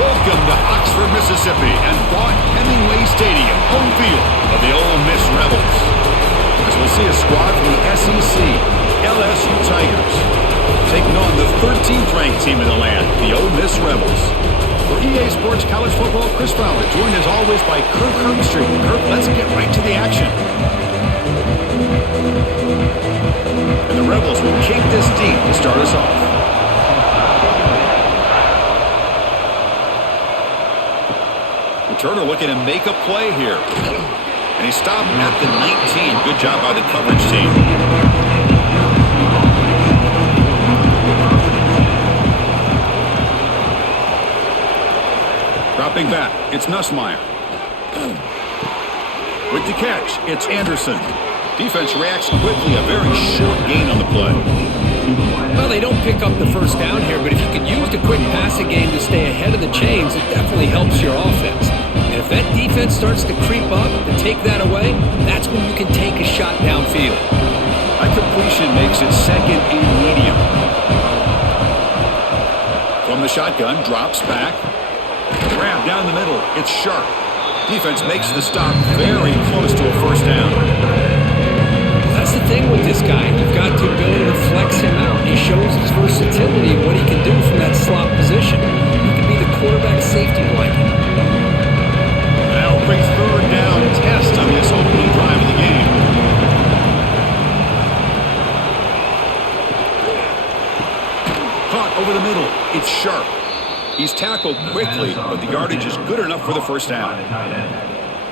Welcome to Oxford, Mississippi, and Hemingway Stadium, home field of the Ole Miss Rebels. As we'll see a squad from the SEC, LSU Tigers, taking on the 13th ranked team in the land, the Ole Miss Rebels. For EA Sports College Football, Chris Fowler, joined as always by Kirk Herbstreit. Kirk, let's get right to the action. And the Rebels will kick this deep to start us off. Turner looking to make a play here. And he stopped at the 19. Good job by the coverage team. Dropping back, it's Nussmeier. With the catch, it's Anderson. Defense reacts quickly, a very short gain on the play. Well, they don't pick up the first down here, but if you can use the quick passing game to stay ahead of the chains, it definitely helps your offense. And if that defense starts to creep up and take that away, that's when you can take a shot downfield. A completion makes it second and medium. From the shotgun, drops back. Grab down the middle. It's Sharp. Defense makes the stop very close to a first down. That's the thing with this guy. You've got to be able to flex him out. He shows his versatility and what he can do from that slot position. He can be the quarterback safety blanket. Now brings third down test on this opening drive of the game. Caught over the middle. It's Sharp. He's tackled quickly, but the yardage is good enough for the first down.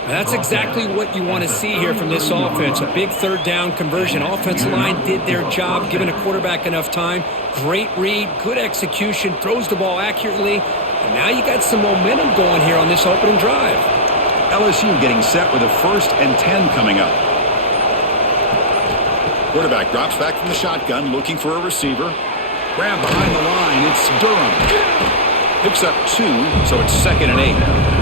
That's exactly what you want to see here from this offense. A big third down conversion. Offensive line did their job, giving a quarterback enough time. Great read, good execution, throws the ball accurately. And now you got some momentum going here on this opening drive. LSU getting set with a 1st and 10 coming up. Quarterback drops back from the shotgun, looking for a receiver. Grab behind the line, it's Durham. Picks up 2, so it's 2nd and 8.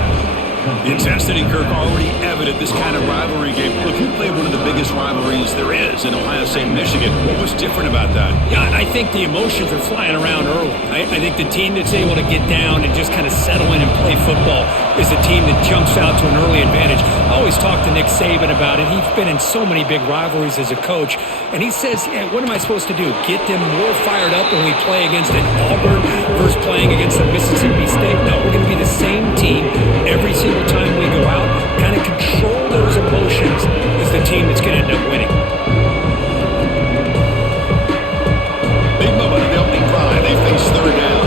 The intensity, Kirk, already evident this kind of rivalry game. Look, you played one of the biggest rivalries there is in Ohio State, Michigan. What was different about that? Yeah, I think the emotions are flying around early. I think the team that's able to get down and just kind of settle in and play football is the team that jumps out to an early advantage. I always talk to Nick Saban about it. He's been in so many big rivalries as a coach, and he says, yeah, what am I supposed to do? Get them more fired up when we play against an Auburn versus playing against a Mississippi State? No, we're going to be the same team every single time we go out. Kind of control those emotions is the team that's going to end up winning. Big moment in the opening drive. They face third down.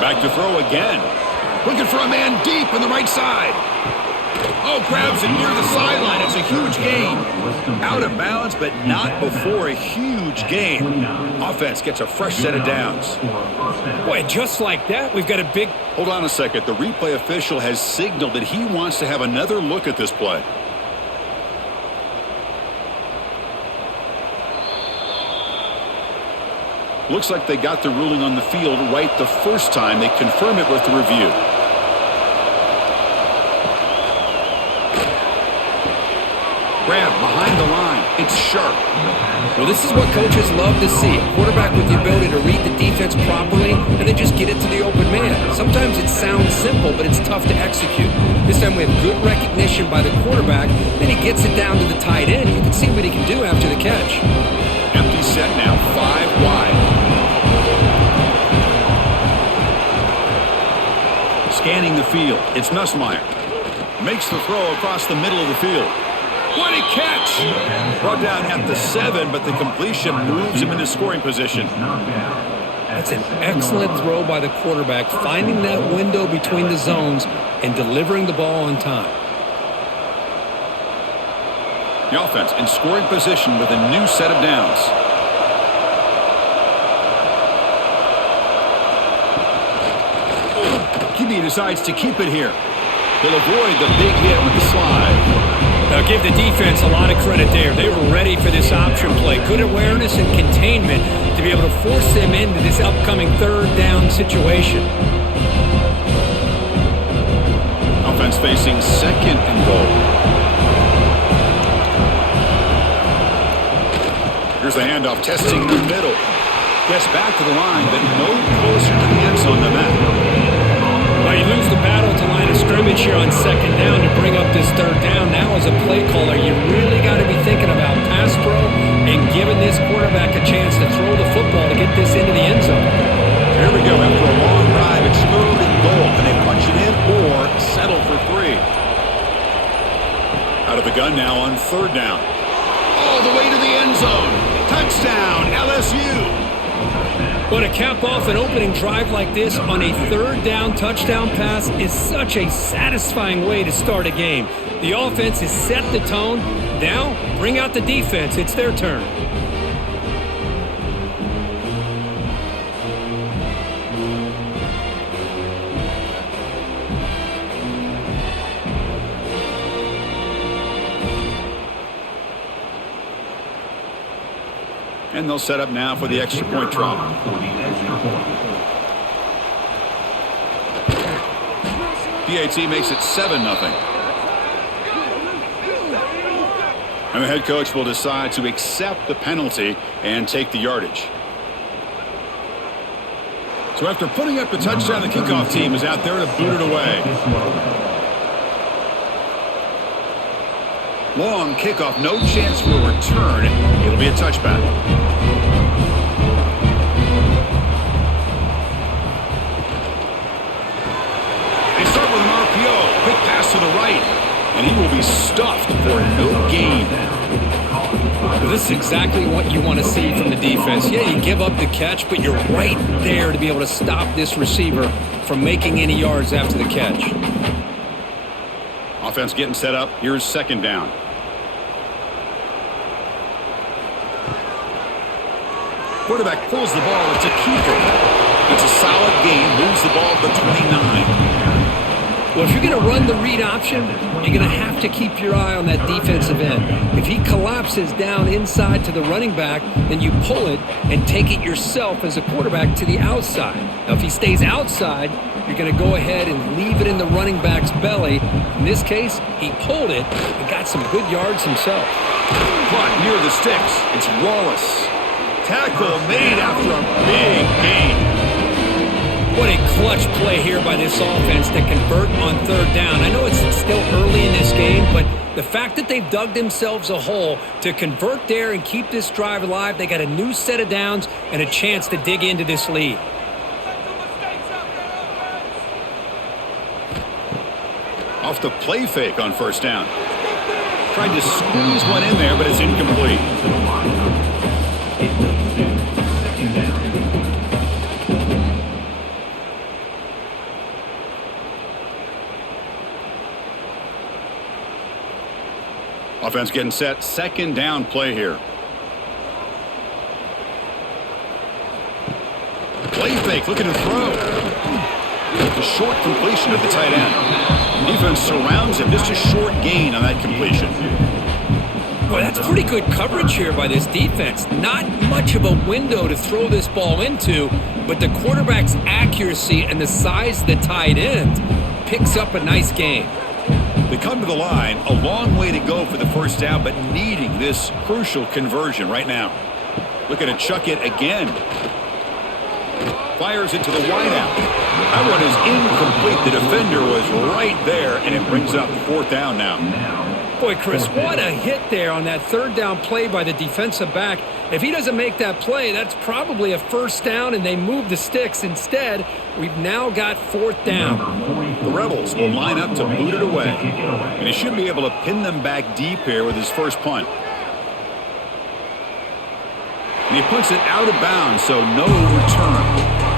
Back to throw again. Looking for a man deep on the right side. Oh, grabs it near the sideline. It's a huge gain. Out of bounds, but not before a huge gain. Offense gets a fresh set of downs. Boy, just like that, we've got a big... Hold on a second. The replay official has signaled that he wants to have another look at this play. Looks like they got the ruling on the field right the first time. They confirm it with the review. Grab behind the line. It's Sharp. Well, this is what coaches love to see. A quarterback with the ability to read the defense properly and then just get it to the open man. Sometimes it sounds simple, but it's tough to execute. This time we have good recognition by the quarterback. Then he gets it down to the tight end. You can see what he can do after the catch. Empty set now, 5 wide. Scanning the field, it's Nussmeier. Makes the throw across the middle of the field. What a catch! Brought down at the 7, but the completion moves him into scoring position. That's an excellent throw by the quarterback, finding that window between the zones and delivering the ball on time. The offense in scoring position with a new set of downs. QB decides to keep it here. He'll avoid the big hit with the slide. Now give the defense a lot of credit there. They were ready for this option play. Good awareness and containment to be able to force them into this upcoming third down situation. Offense facing 2nd and goal. Here's the handoff, testing the middle. Gets back to the line, but no closer to the end zone than that. Well, you lose the battle to line of scrimmage here on second down to bring up this third down. Now as a play caller, you really got to be thinking about pass pro and giving this quarterback a chance to throw the football to get this into the end zone. Here we go. After a long drive, it's third and goal. Can they punch it in or settle for 3? Out of the gun now on third down. All the way to the end zone. Touchdown, LSU. But to cap off an opening drive like this on a third down touchdown pass is such a satisfying way to start a game. The offense has set the tone. Now, bring out the defense. It's their turn. And they'll set up now for the extra point try. PAT makes it 7-0. And the head coach will decide to accept the penalty and take the yardage. So after putting up the touchdown, the kickoff team is out there to boot it away. Long kickoff, no chance for a return. It'll be a touchback. They start with an RPO. Quick pass to the right. And he will be stuffed for no gain. This is exactly what you want to see from the defense. Yeah, you give up the catch, but you're right there to be able to stop this receiver from making any yards after the catch. Offense getting set up. Here's second down. Quarterback pulls the ball. It's a keeper. It's a solid gain. Moves the ball to the 29. Well, if you're going to run the read option, you're going to have to keep your eye on that defensive end. If he collapses down inside to the running back, then you pull it and take it yourself as a quarterback to the outside. Now, if he stays outside, you're going to go ahead and leave it in the running back's belly. In this case, he pulled it and got some good yards himself. Caught near the sticks. It's Wallace. Tackle made after a big gain. What a clutch play here by this offense to convert on third down. I know it's still early in this game, but the fact that they've dug themselves a hole to convert there and keep this drive alive, they got a new set of downs and a chance to dig into this lead. Off the play fake on first down. Tried to squeeze one in there, but it's incomplete. Offense getting set. Second down play here. Play fake, looking to throw. The short completion at the tight end. Defense surrounds him. Just a short gain on that completion. Well, that's pretty good coverage here by this defense. Not much of a window to throw this ball into, but the quarterback's accuracy and the size of the tight end picks up a nice gain. They come to the line, a long way to go for the first down, but needing this crucial conversion right now. Looking to chuck it again. Fires it to the wideout. That one is incomplete. The defender was right there, and it brings up fourth down now. Boy, Chris, what a hit there on that third down play by the defensive back. If he doesn't make that play, that's probably a first down, and they move the sticks. Instead, we've now got fourth down. The Rebels will line up to boot it away, and he should be able to pin them back deep here with his first punt. And he puts it out of bounds, so no return.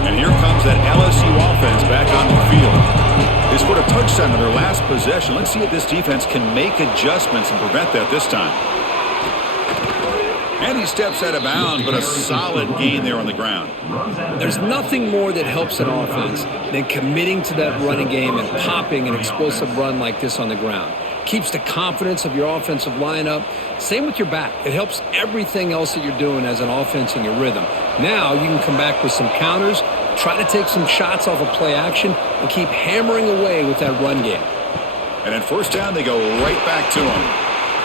And here comes that LSU offense back on the field. They scored a touchdown on their last possession. Let's see if this defense can make adjustments and prevent that this time. And he steps out of bounds, but a solid gain there on the ground. There's nothing more that helps an offense than committing to that running game and popping an explosive run like this on the ground. Keeps the confidence of your offensive lineup. Same with your back. It helps everything else that you're doing as an offense in your rhythm. Now you can come back with some counters, try to take some shots off of play action, and keep hammering away with that run game. And at first down, they go right back to him.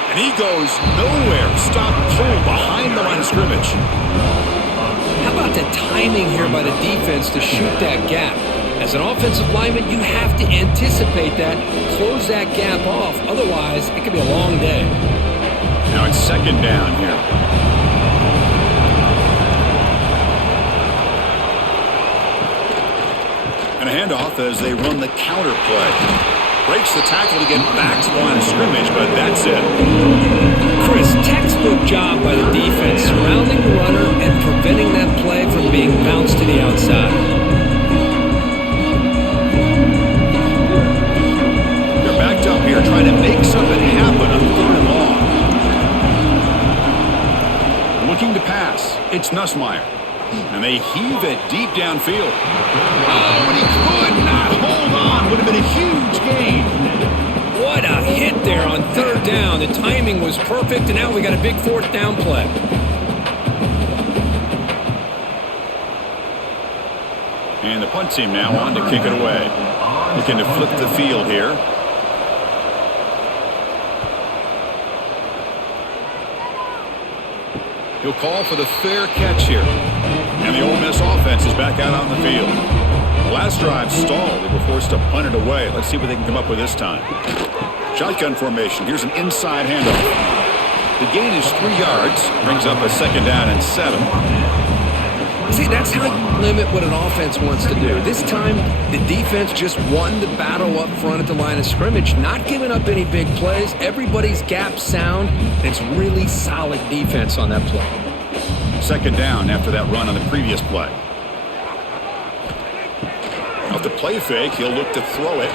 And he goes nowhere. Stop pull behind the line of scrimmage. How about the timing here by the defense to shoot that gap. As an offensive lineman, you have to anticipate that, close that gap off. Otherwise, it could be a long day. Now it's second down here. And a handoff as they run the counter play. Breaks the tackle to get back to the line of scrimmage, but that's it. Chris, textbook job by the defense, surrounding the runner and preventing that play from being bounced to the outside. They're backed up here trying to make something happen on 3rd and long. Looking to pass. It's Nussmeier. And they heave it deep downfield. Oh, and he could not hold on. Would have been a huge gain. What a hit there on 3rd down. The timing was perfect, and now we got a big 4th down play. And the punt team now on to kick it away. Looking to flip the field here. He'll call for the fair catch here. And the Ole Miss offense is back out on the field. The last drive stalled. They were forced to punt it away. Let's see what they can come up with this time. Shotgun formation. Here's an inside handoff. The gain is 3 yards. Brings up a 2nd down and 7. See, that's how you limit what an offense wants to do. This time, the defense just won the battle up front at the line of scrimmage, not giving up any big plays. Everybody's gap sound. It's really solid defense on that play. 2nd down after that run on the previous play. Off the play fake, he'll look to throw it.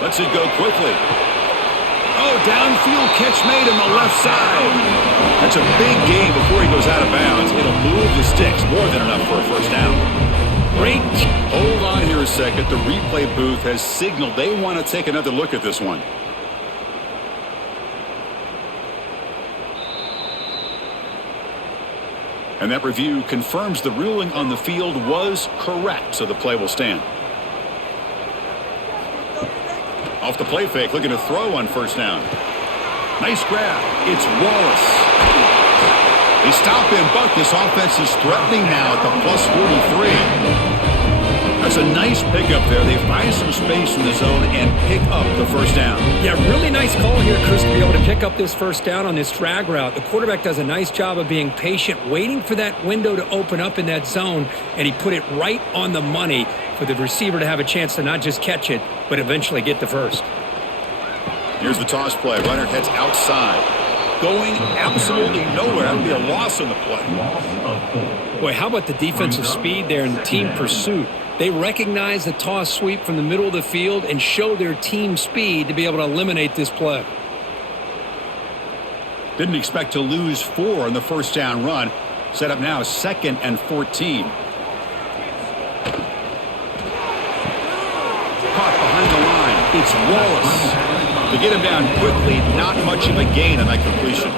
Lets it go quickly. Oh, downfield catch made on the left side. That's a big gain before he goes out of bounds. It'll move the sticks, more than enough for a 1st down. Great. Hold on here a second. The replay booth has signaled they want to take another look at this one. And that review confirms the ruling on the field was correct, so the play will stand. Off the play fake, looking to throw on 1st down. Nice grab. It's Wallace. They stop him, but this offense is threatening now at the plus 43. That's a nice pickup there. They find some space in the zone and pick up the 1st down. Yeah, really nice call here, Chris, to be able to pick up this 1st down on this drag route. The quarterback does a nice job of being patient, waiting for that window to open up in that zone, and he put it right on the money for the receiver to have a chance to not just catch it, but eventually get the 1st. Here's the toss play. Runner heads outside. Going absolutely nowhere. That would be a loss on the play. Boy, how about the defensive speed there and the team pursuit? They recognize the toss sweep from the middle of the field and show their team speed to be able to eliminate this play. Didn't expect to lose 4 on the 1st down run. Set up now 2nd and 14. Caught behind the line. It's Wallace. To get him down quickly, not much of a gain on that completion.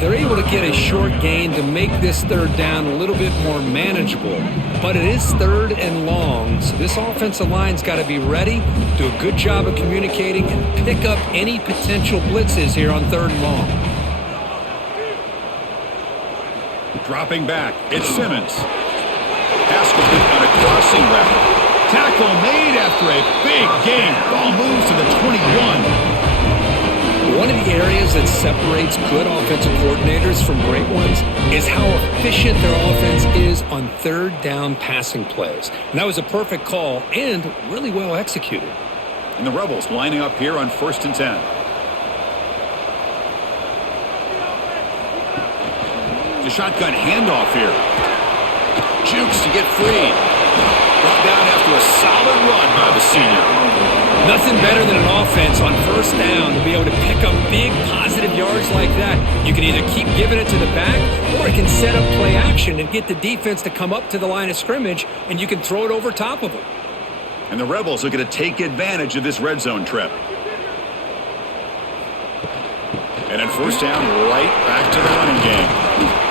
They're able to get a short gain to make this 3rd down a little bit more manageable. But it is 3rd and long, so this offensive line's got to be ready, do a good job of communicating, and pick up any potential blitzes here on 3rd and long. Dropping back, it's Simmons. Pass complete on a crossing route. Tackle made after a big gain. Ball moves to the 21. One of the areas that separates good offensive coordinators from great ones is how efficient their offense is on 3rd down passing plays. And that was a perfect call and really well executed. And the Rebels lining up here on 1st and 10. The shotgun handoff here. Jukes to get free. Brought down after a solid run by the senior. Nothing better than an offense on 1st down to be able to pick up big positive yards like that. You can either keep giving it to the back, or it can set up play action and get the defense to come up to the line of scrimmage, and you can throw it over top of them. And the Rebels are going to take advantage of this red zone trip. And then 1st down, right back to the running game.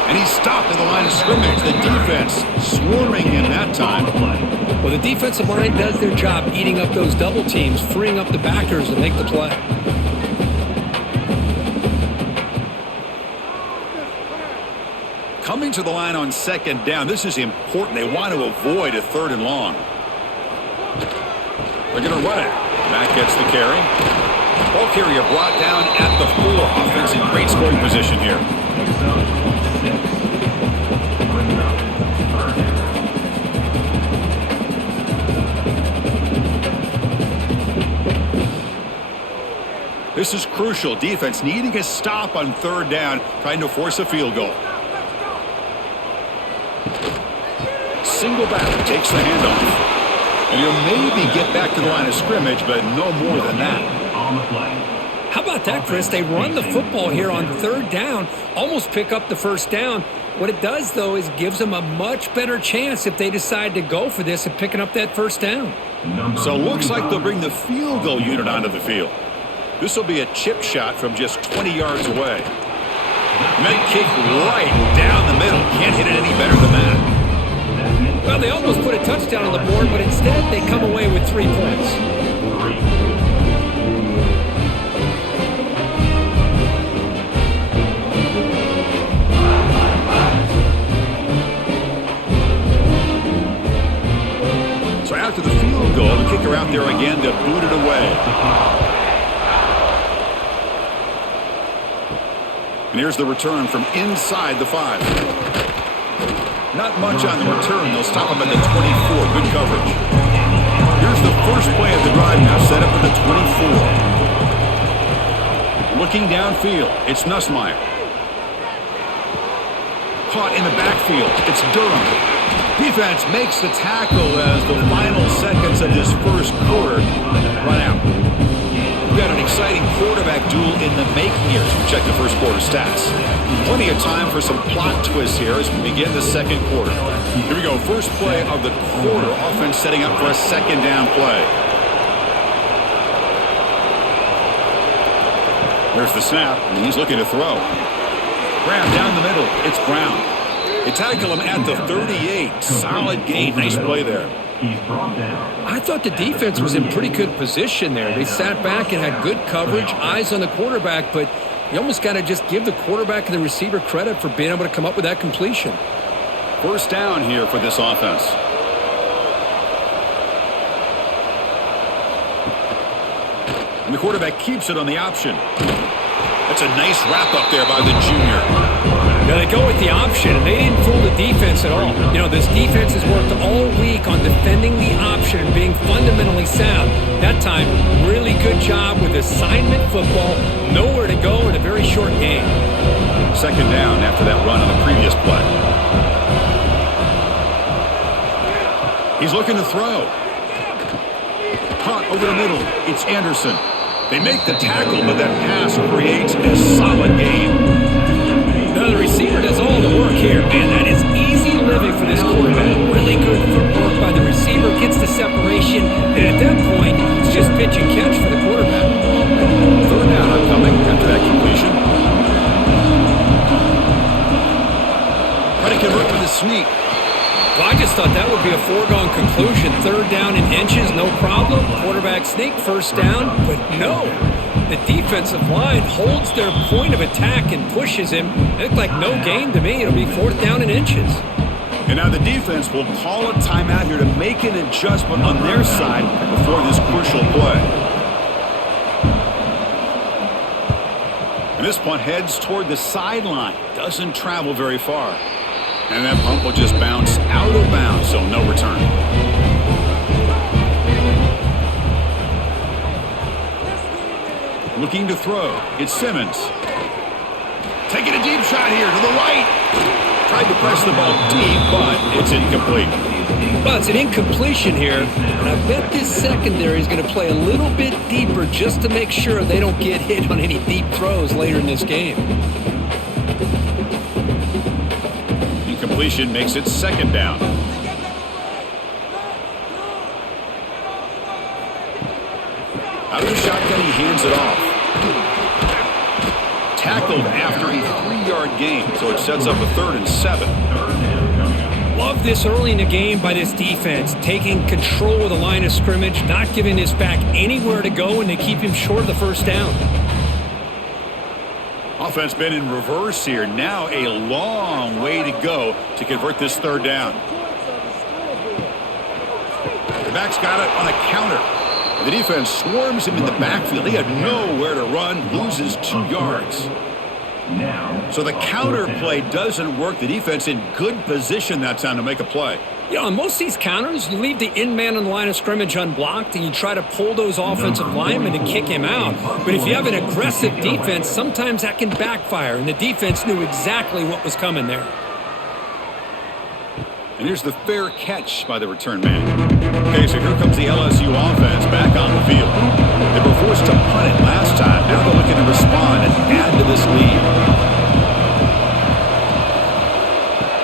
And he's stopped at the line of scrimmage. The defense swarming in that time. Well, the defensive line does their job eating up those double teams, freeing up the backers to make the play. Coming to the line on second down, this is important. They want to avoid a 3rd and long. They're going to run it. Matt gets the carry. Ball carrier brought down at the 4. Offense in great scoring position here. This is crucial. Defense needing a stop on 3rd down, trying to force a field goal. Single back, takes the handoff. And he'll maybe get back to the line of scrimmage, but no more than that. How about that, Chris? They run the football here on 3rd down, almost pick up the 1st down. What it does, though, is gives them a much better chance if they decide to go for this and picking up that 1st down. So it looks like they'll bring the field goal unit onto the field. This will be a chip shot from just 20 yards away. Med kick right down the middle. Can't hit it any better than that. Well, they almost put a touchdown on the board, but instead they come away with 3 points. So after the field goal, the kicker out there again to boot it away. And here's the return from inside the 5. Not much on the return. They'll stop him at the 24. Good coverage. Here's the first play of the drive now, set up at the 24. Looking downfield, it's Nussmeier. Caught in the backfield, it's Durham. Defense makes the tackle as the final seconds of this first quarter run out. We've got an exciting quarterback duel in the making here as we check the first quarter stats. Plenty of time for some plot twists here as we begin the second quarter. Here we go. First play of the quarter. Offense setting up for a 2nd down play. There's the snap, and he's looking to throw. Graham down the middle. It's Brown. They tackle him at the 38. Solid gain. Nice play there. I thought the defense was in pretty good position there. They sat back and had good coverage, eyes on the quarterback, but you almost got to just give the quarterback and the receiver credit for being able to come up with that completion. First down here for this offense. And the quarterback keeps it on the option. That's a nice wrap up there by the junior. Now they go with the option, and they didn't fool the defense at all. You know, this defense has worked all week on defending the option and being fundamentally sound. That time, really good job with assignment football. Nowhere to go in a very short game. 2nd down after that run on the previous play. He's looking to throw. Caught over the middle. It's Anderson. They make the tackle, but that pass creates a solid gain. Now the receiver does all the work here, man. That is easy living for this quarterback. Really good footwork by the receiver, gets the separation, and at that point, it's just pitch and catch for the quarterback. 3rd down upcoming after that completion. Try to convert with a sneak. Well, I just thought that would be a foregone conclusion. 3rd down in inches, no problem. Quarterback sneak, 1st down, but no. The defensive line holds their point of attack and pushes him. It looked like no gain to me. It'll be 4th down in inches. And now the defense will call a timeout here to make an adjustment on their side before this crucial play. And this punt heads toward the sideline. Doesn't travel very far. And that punt will just bounce out of bounds, so no return. Looking to throw. It's Simmons. Taking a deep shot here to the right. Tried to press the ball deep, but it's incomplete. Well, it's an incompletion here, and I bet this secondary is going to play a little bit deeper just to make sure they don't get hit on any deep throws later in this game. Incompletion makes it 2nd down. Out of the shotgun, he hands it off. Tackled after a 3-yard gain, so it sets up a 3rd and 7. Love this early in the game by this defense, taking control of the line of scrimmage, not giving this back anywhere to go, and they keep him short of the 1st down. Offense been in reverse here. Now a long way to go to convert this third down. The back's got it on a counter. The defense swarms him in the backfield. He had nowhere to run, loses 2 yards. So the counter play doesn't work. The defense in good position that time to make a play. You know, on most of these counters, you leave the in-man on the line of scrimmage unblocked, and you try to pull those offensive linemen and kick him out. But if you have an aggressive defense, sometimes that can backfire, and the defense knew exactly what was coming there. And here's the fair catch by the return man. Okay, so here comes the LSU offense back on the field. They were forced to punt it last time. Now they're looking to respond and add to this lead.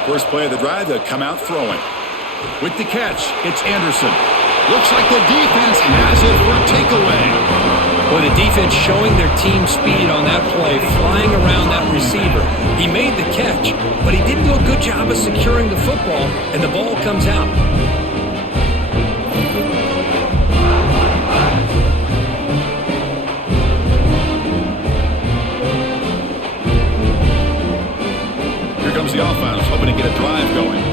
First play of the drive, they'll come out throwing. With the catch, it's Anderson. Looks like the defense has it for a takeaway. Well, the defense showing their team speed on that play, flying around that receiver. He made the catch, but he didn't do a good job of securing the football, and the ball comes out. Here comes the offense, hoping to get a drive going.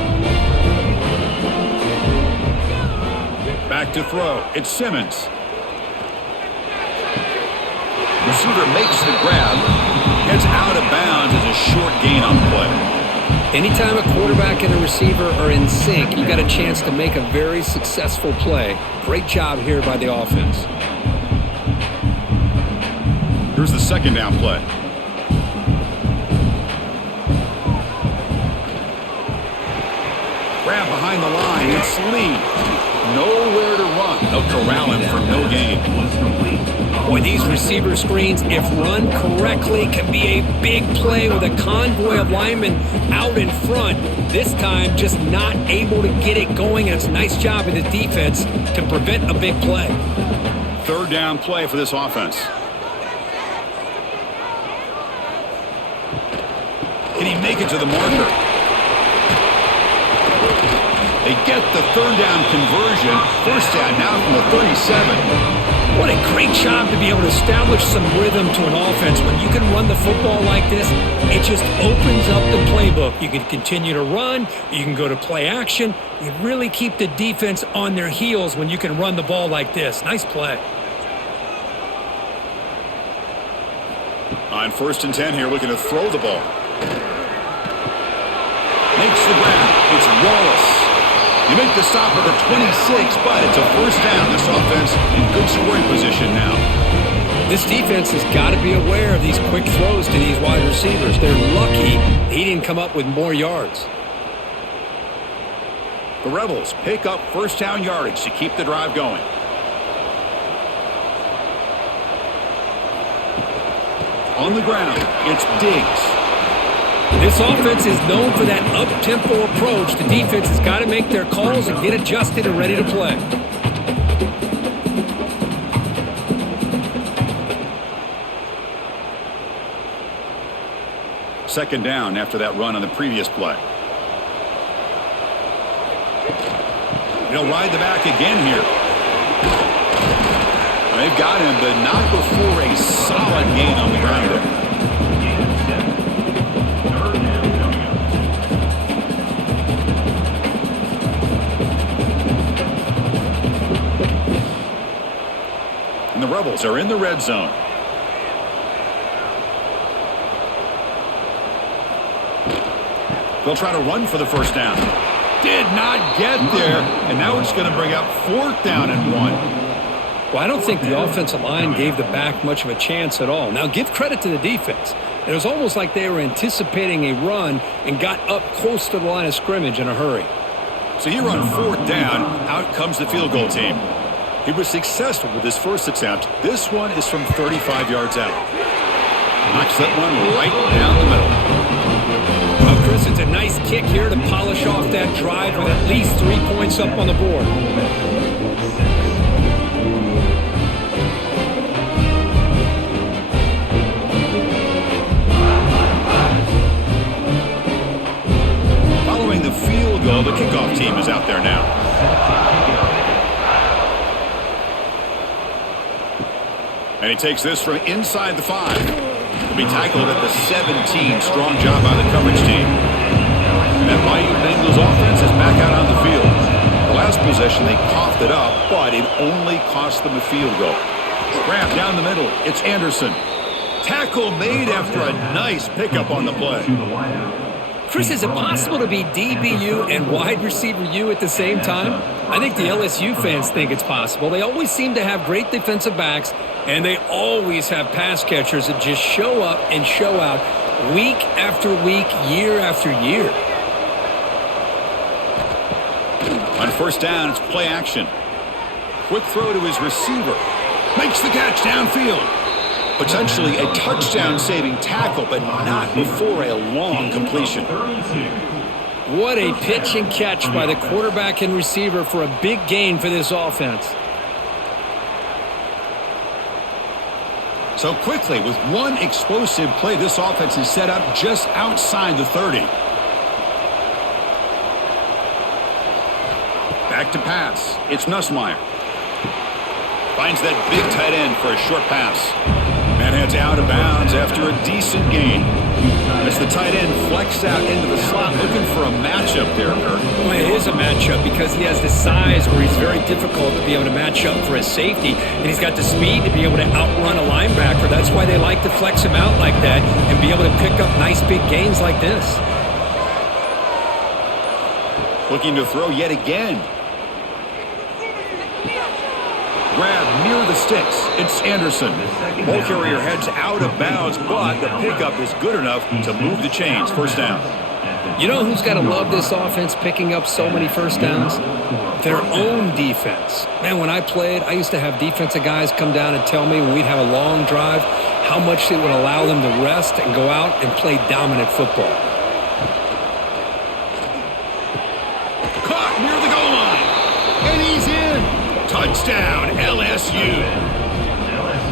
Back to throw. It's Simmons. Receiver makes the grab. Gets out of bounds as a short gain on the play. Anytime a quarterback and a receiver are in sync, you got a chance to make a very successful play. Great job here by the offense. Here's the second down play. Grab behind the line. It's Lee. Nowhere to run. They'll corral him for no gain. Boy, these receiver screens, if run correctly, can be a big play with a convoy of linemen out in front. This time, just not able to get it going, and it's a nice job of the defense to prevent a big play. Third down play for this offense. Can he make it to the marker? They get the third down conversion. First down now from the 37. What a great job to be able to establish some rhythm to an offense. When you can run the football like this, it just opens up the playbook. You can continue to run. You can go to play action. You really keep the defense on their heels when you can run the ball like this. Nice play. On 1st and 10 here, looking to throw the ball. Makes the grab. It's Wallace. You make the stop at the 26, but it's a first down. This offense in good scoring position now. This defense has got to be aware of these quick throws to these wide receivers. They're lucky he didn't come up with more yards. The Rebels pick up first down yardage to keep the drive going. On the ground, it's Diggs. This offense is known for that up-tempo approach. The defense has got to make their calls and get adjusted and ready to play. Second down after that run on the previous play. He'll ride the back again here. They've got him, but not before a solid gain on the ground there. And the Rebels are in the red zone. They'll try to run for the first down. Did not get there, and now it's going to bring up 4th down and 1. Well, I don't think the offensive line gave the back much of a chance at all. Now, give credit to the defense. It was almost like they were anticipating a run and got up close to the line of scrimmage in a hurry. So here on 4th down, out comes the field goal team. He was successful with his first attempt. This one is from 35 yards out. Knocks that one right down the middle. Well, Chris, it's a nice kick here to polish off that drive with at least 3 points up on the board. Following the field goal, the kickoff team is out there now. And he takes this from inside the 5. It'll be tackled at the 17. Strong job by the coverage team. And that Mighty Bengals offense is back out on the field. The last possession, they coughed it up, but it only cost them a field goal. Grab down the middle. It's Anderson. Tackle made after a nice pickup on the play. Chris, is it possible to be DBU and wide receiver U at the same time? I think the LSU fans think it's possible. They always seem to have great defensive backs, and they always have pass catchers that just show up and show out week after week, year after year. On first down, it's play action. Quick throw to his receiver. Makes the catch downfield. Potentially a touchdown-saving tackle, but not before a long completion. What a pitch and catch by the quarterback and receiver for a big gain for this offense. So quickly, with one explosive play, this offense is set up just outside the 30. Back to pass. It's Nussmeier. Finds that big tight end for a short pass. That heads out of bounds after a decent gain. As the tight end flexed out into the slot, looking for a matchup there, Kirk. Well, it is a matchup because he has the size where he's very difficult to be able to match up for his safety, and he's got the speed to be able to outrun a linebacker. That's why they like to flex him out like that and be able to pick up nice big gains like this. Looking to throw yet again. Grab near the sticks. It's Anderson. Ball carrier heads out of bounds, but the pickup is good enough to move the chains. First down. You know who's got to love this offense picking up so many first downs? Their own defense. Man, when I played, I used to have defensive guys come down and tell me when we'd have a long drive how much it would allow them to rest and go out and play dominant football. Caught near the goal line. And he's in. Touchdown, LSU.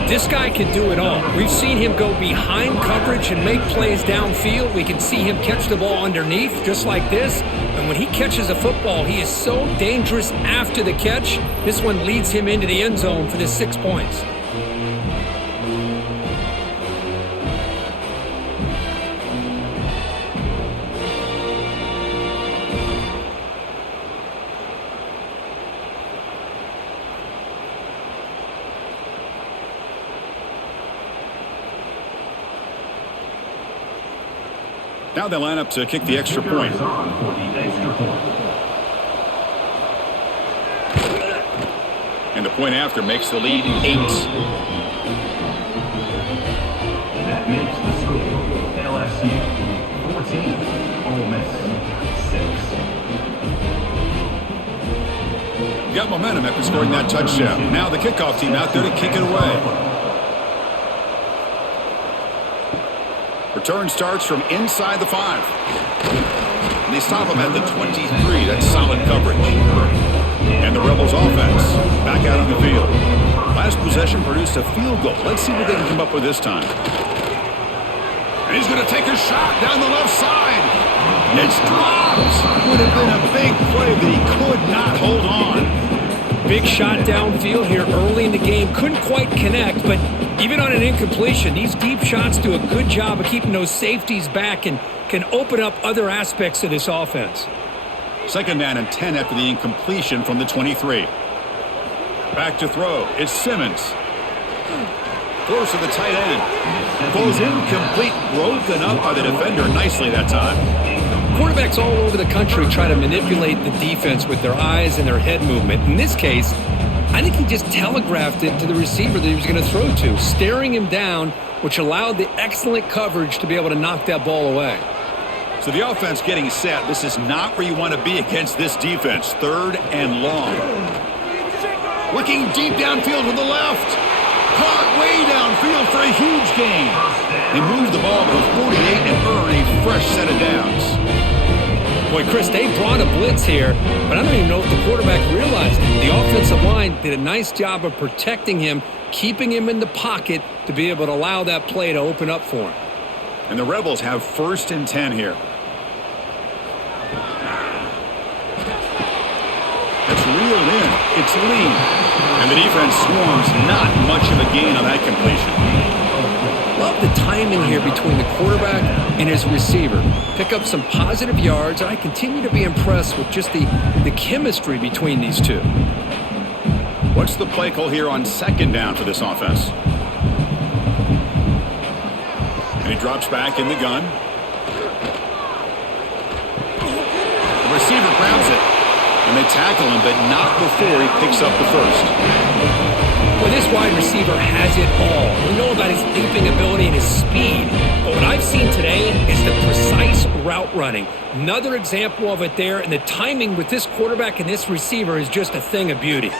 This guy can do it all. We've seen him go behind coverage and make plays downfield. We can see him catch the ball underneath just like this. And when he catches a football, he is so dangerous after the catch. This one leads him into the end zone for the 6 points. Now they line up to kick the extra point. And the point after makes the lead 8. That makes the score LSU 14, Ole Miss 6. Got momentum after scoring that touchdown. Now the kickoff team out there to kick it away. Return starts from inside the 5. And they stop him at the 23. That's solid coverage. And the Rebels offense back out on the field. Last possession produced a field goal. Let's see what they can come up with this time. And he's going to take a shot down the left side. It's dropped. Would have been a big play, but he could not hold on. Big shot downfield here early in the game. Couldn't quite connect, but even on an incompletion, these deep shots do a good job of keeping those safeties back and can open up other aspects of this offense. Second down and 10 after the incompletion from the 23. Back to throw. It's Simmons. Throws to the tight end. Goes incomplete. Broken up by the defender nicely that time. Quarterbacks all over the country try to manipulate the defense with their eyes and their head movement. In this case, I think he just telegraphed it to the receiver that he was going to throw to, staring him down, which allowed the excellent coverage to be able to knock that ball away. So the offense getting set. This is not where you want to be against this defense. Third and long. Looking deep downfield to the left. Caught way downfield for a huge gain. They moved the ball to the 48 and earned a fresh set of downs. Boy, Chris, they brought a blitz here, but I don't even know if the quarterback realized it. The offensive line did a nice job of protecting him, keeping him in the pocket to be able to allow that play to open up for him. And the Rebels have first and 10 here. It's reeled in. It's lean. And the defense swarms. Not much of a gain on that completion. Well, the timing here between the quarterback and his receiver. Pick up some positive yards, and I continue to be impressed with just the chemistry between these two. What's the play call here on second down for this offense? And he drops back in the gun. The receiver grabs it, and they tackle him, but not before he picks up the first. Well, this wide receiver has it all. We know about his leaping ability and his speed, but what I've seen today is the precise route running. Another example of it there, and the timing with this quarterback and this receiver is just a thing of beauty.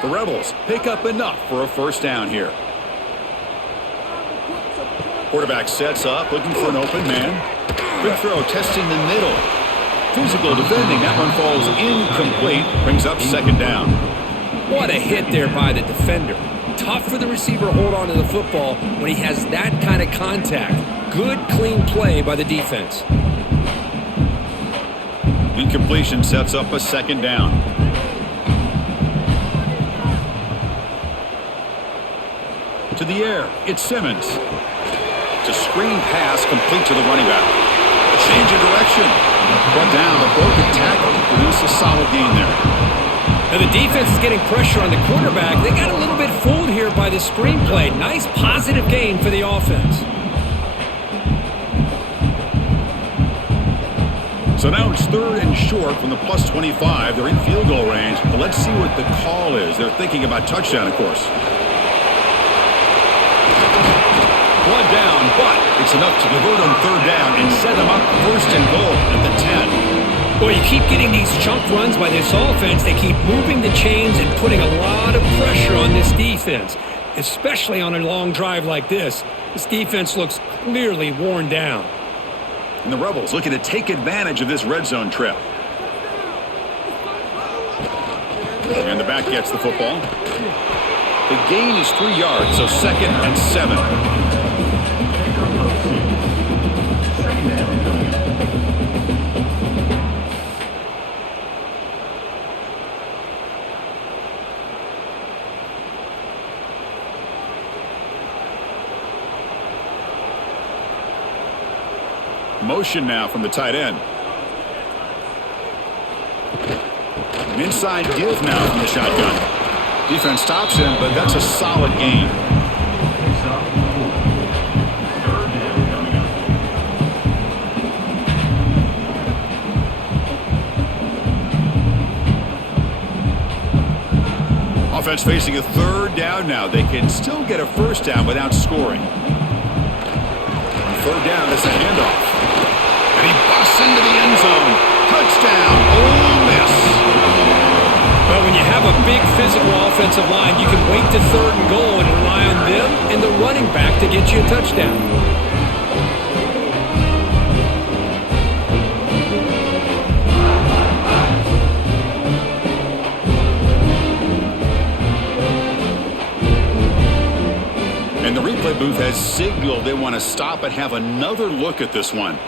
The Rebels pick up enough for a first down here. Quarterback sets up, looking for an open man. Quick throw, testing the middle. Physical defending, that one falls incomplete, brings up second down. What a hit there by the defender. Tough for the receiver to hold on to the football when he has that kind of contact. Good, clean play by the defense. Incompletion sets up a second down. To the air, it's Simmons. It's a screen pass complete to the running back. A change of direction. Brought down, a broken tackle to produce a solid gain there. Now the defense is getting pressure on the quarterback. They got a little bit fooled here by the screenplay. Nice positive gain for the offense. So now it's third and short from the plus 25. They're in field goal range. But let's see what the call is. They're thinking about touchdown, of course. One down, but it's enough to convert on third down and set them up first and goal at the 10. Boy, you keep getting these chunk runs by this offense. They keep moving the chains and putting a lot of pressure on this defense, especially on a long drive like this. This defense looks clearly worn down. And the Rebels looking to take advantage of this red zone trip. And the back gets the football. The gain is 3 yards, so second and 7. Motion now from the tight end. An inside give now from the shotgun. Defense stops him, but that's a solid gain. Offense facing a third down now. They can still get a first down without scoring. On third down, it's a handoff. And he busts into the end zone. Touchdown, Ole Miss. Well, when you have a big physical offensive line, you can wait to third and goal and rely on them and the running back to get you a touchdown. And the replay booth has signaled they want to stop and have another look at this one.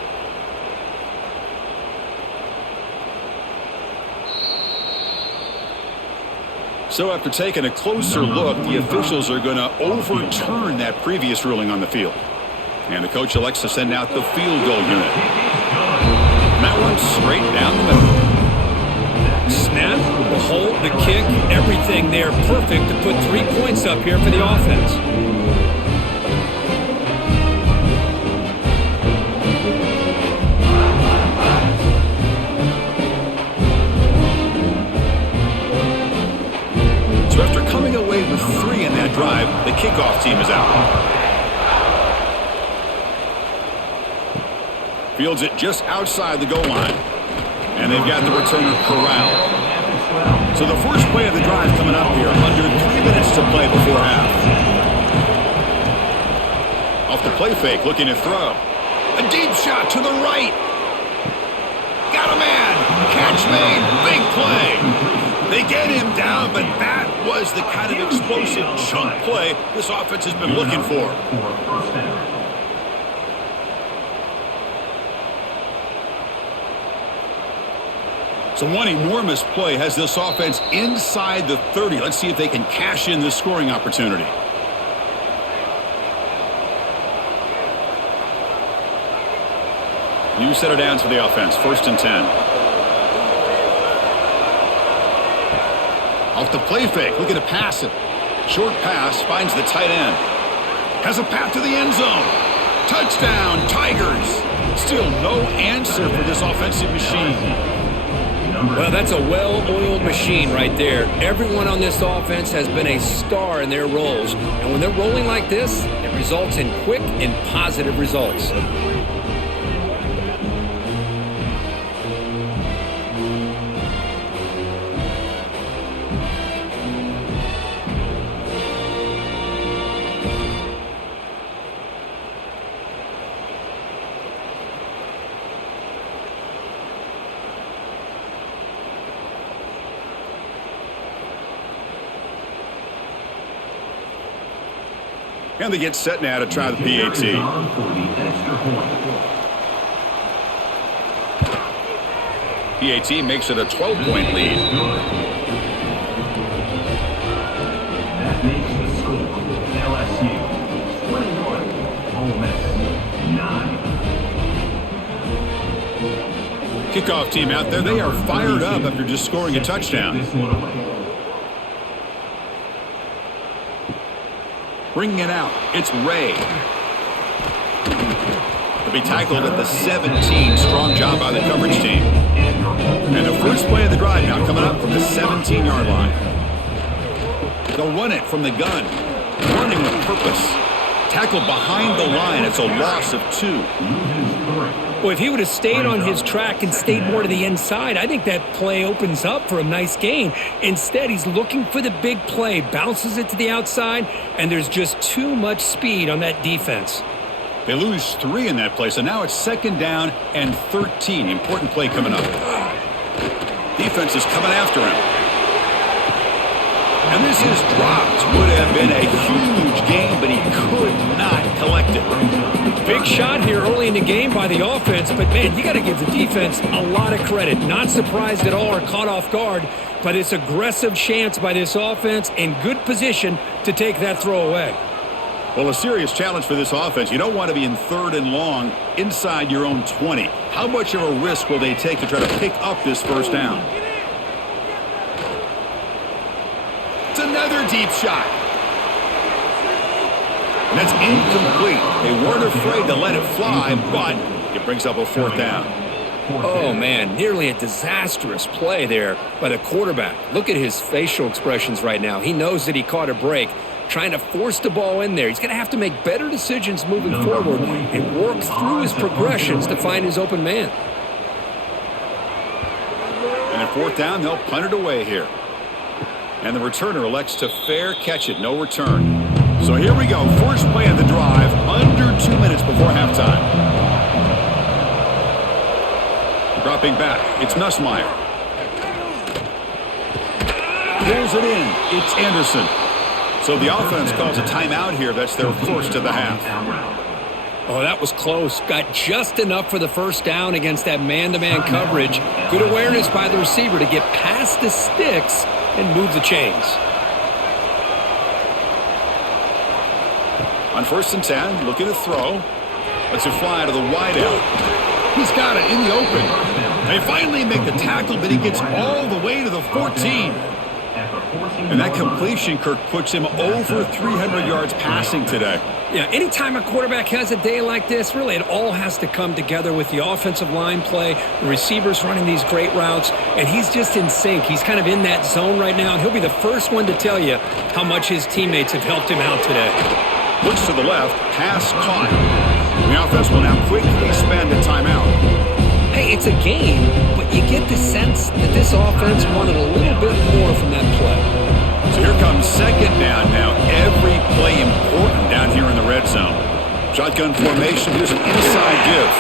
So after taking a closer look, the officials are going to overturn that previous ruling on the field. And the coach elects to send out the field goal unit. And that one's straight down the middle. Snap, the hold, the kick, everything there perfect to put 3 points up here for the offense. After coming away with 3 in that drive, the kickoff team is out. Fields it just outside the goal line. And they've got the returner corralled. So the first play of the drive coming up here, under 3 minutes to play before half. Off the play fake, looking to throw. A deep shot to the right. Got a man. Catch made. Big play. They get him down, but that was the kind of explosive chunk play this offense has been looking for. So one enormous play has this offense inside the 30. Let's see if they can cash in this scoring opportunity. New set of downs for the offense. 1st and 10. Off the play fake. Looking to pass it. Short pass. Finds the tight end. Has a path to the end zone. Touchdown, Tigers. Still no answer for this offensive machine. Well, that's a well-oiled machine right there. Everyone on this offense has been a star in their roles. And when they're rolling like this, it results in quick and positive results. And they get set now to try the PAT. PAT makes it a 12-point lead. That makes the score LSU 21, Ole Miss 9. Kickoff team out there, they are fired up after just scoring a touchdown. This one away. Bringing it out, it's Ray. To be tackled at the 17. Strong job by the coverage team. And the first play of the drive now coming up from the 17-yard line. They'll run it from the gun. Running with purpose. Tackled behind the line. It's a loss of 2. Well, if he would have stayed on his track and stayed more to the inside, I think that play opens up for a nice gain. Instead, he's looking for the big play, bounces it to the outside, and there's just too much speed on that defense. They lose 3 in that play, so now it's 2nd down and 13. Important play coming up. Defense is coming after him. And this is dropped. Would have been a huge gain, but he could not collect it. Big shot here early in the game by the offense, but, man, you got to give the defense a lot of credit. Not surprised at all or caught off guard, but it's aggressive chance by this offense in good position to take that throw away. Well, a serious challenge for this offense. You don't want to be in 3rd and long inside your own 20. How much of a risk will they take to try to pick up this 1st down? It's another deep shot. And that's incomplete. They weren't afraid to let it fly, but it brings up a 4th down. Oh, man, nearly a disastrous play there by the quarterback. Look at his facial expressions right now. He knows that he caught a break, trying to force the ball in there. He's going to have to make better decisions moving forward and work through his progressions to find his open man. And at 4th down, they'll punt it away here. And the returner elects to fair catch it. No return. So here we go. First play of the drive, under 2 minutes before halftime. Dropping back, it's Nussmeier. Pulls it in, it's Anderson. So the offense calls a timeout here. That's their first of the half. Oh, that was close. Got just enough for the 1st down against that man-to-man coverage. Good awareness by the receiver to get past the sticks and move the chains. On 1st and 10, looking to throw. Lets it fly to the wideout. He's got it in the open. They finally make the tackle, but he gets all the way to the 14. And that completion, Kirk, puts him over 300 yards passing today. Yeah, anytime a quarterback has a day like this, really it all has to come together with the offensive line play, the receivers running these great routes, and he's just in sync. He's kind of in that zone right now, and he'll be the first one to tell you how much his teammates have helped him out today. Looks to the left, pass caught. The offense will now quickly spend a timeout. Hey, it's a game, but you get the sense that this offense wanted a little bit more from that play. So here comes 2nd down now. Every play important down here in the red zone. Shotgun formation. Here's an inside give.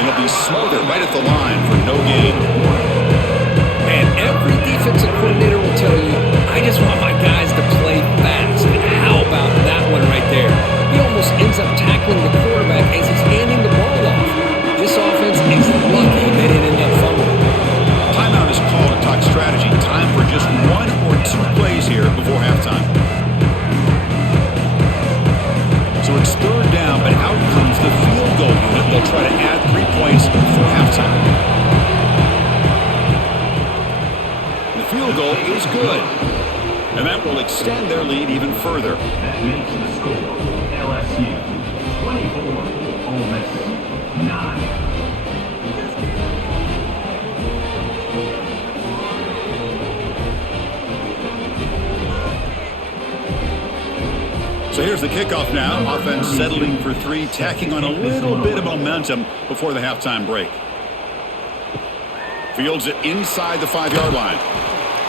And it'll be smothered right at the line for no gain. Man, every defensive coordinator will tell you, I just want my guys to play fast. And how about that one right there? He almost ends up tackling the quarterback as he's handing the ball off. This offense is lucky they didn't end up fumbling. Timeout is called to talk strategy. Time for just 1 or 2 plays here before halftime. So it's 3rd down, but out comes the field goal unit. They'll try to add 3 points field goal is good. And that will extend their lead even further. That makes the score LSU 24, Ole Miss 9. So here's the kickoff now. Offense settling for three, tacking on a little bit of momentum before the halftime break. Fields it inside the 5-yard line.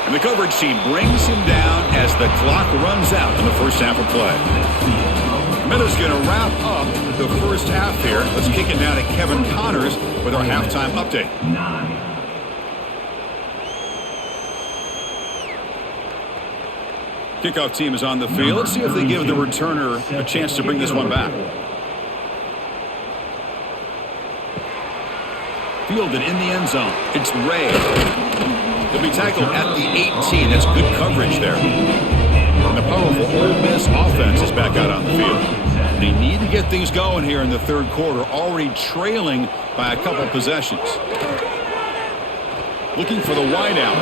And the coverage team brings him down as the clock runs out in the first half of play. Miller's going to wrap up the first half here. Let's kick it down to Kevin Connors with our halftime update. 9. Kickoff team is on the field. Let's see if they give the returner a chance to bring this one back. Fielded in the end zone. It's Ray. He'll be tackled at the 18. That's good coverage there. And the powerful Ole Miss offense is back out on the field. They need to get things going here in the third quarter, already trailing by a couple possessions. Looking for the wide out.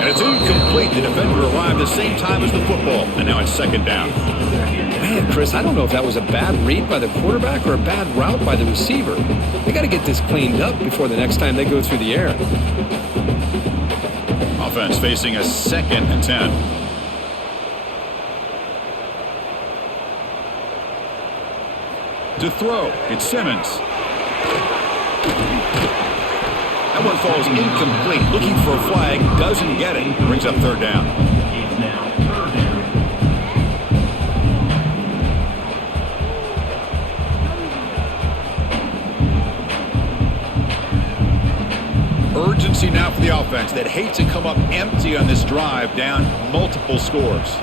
And it's incomplete. The defender arrived the same time as the football. And now it's second down. Man, Chris, I don't know if that was a bad read by the quarterback or a bad route by the receiver. They got to get this cleaned up before the next time they go through the air. Offense facing a 2nd and 10. To throw, it's Simmons. That one falls incomplete. Looking for a flag, doesn't get it. Brings up third down. It's now third down. Urgency now for the offense that hate to come up empty on this drive, down multiple scores.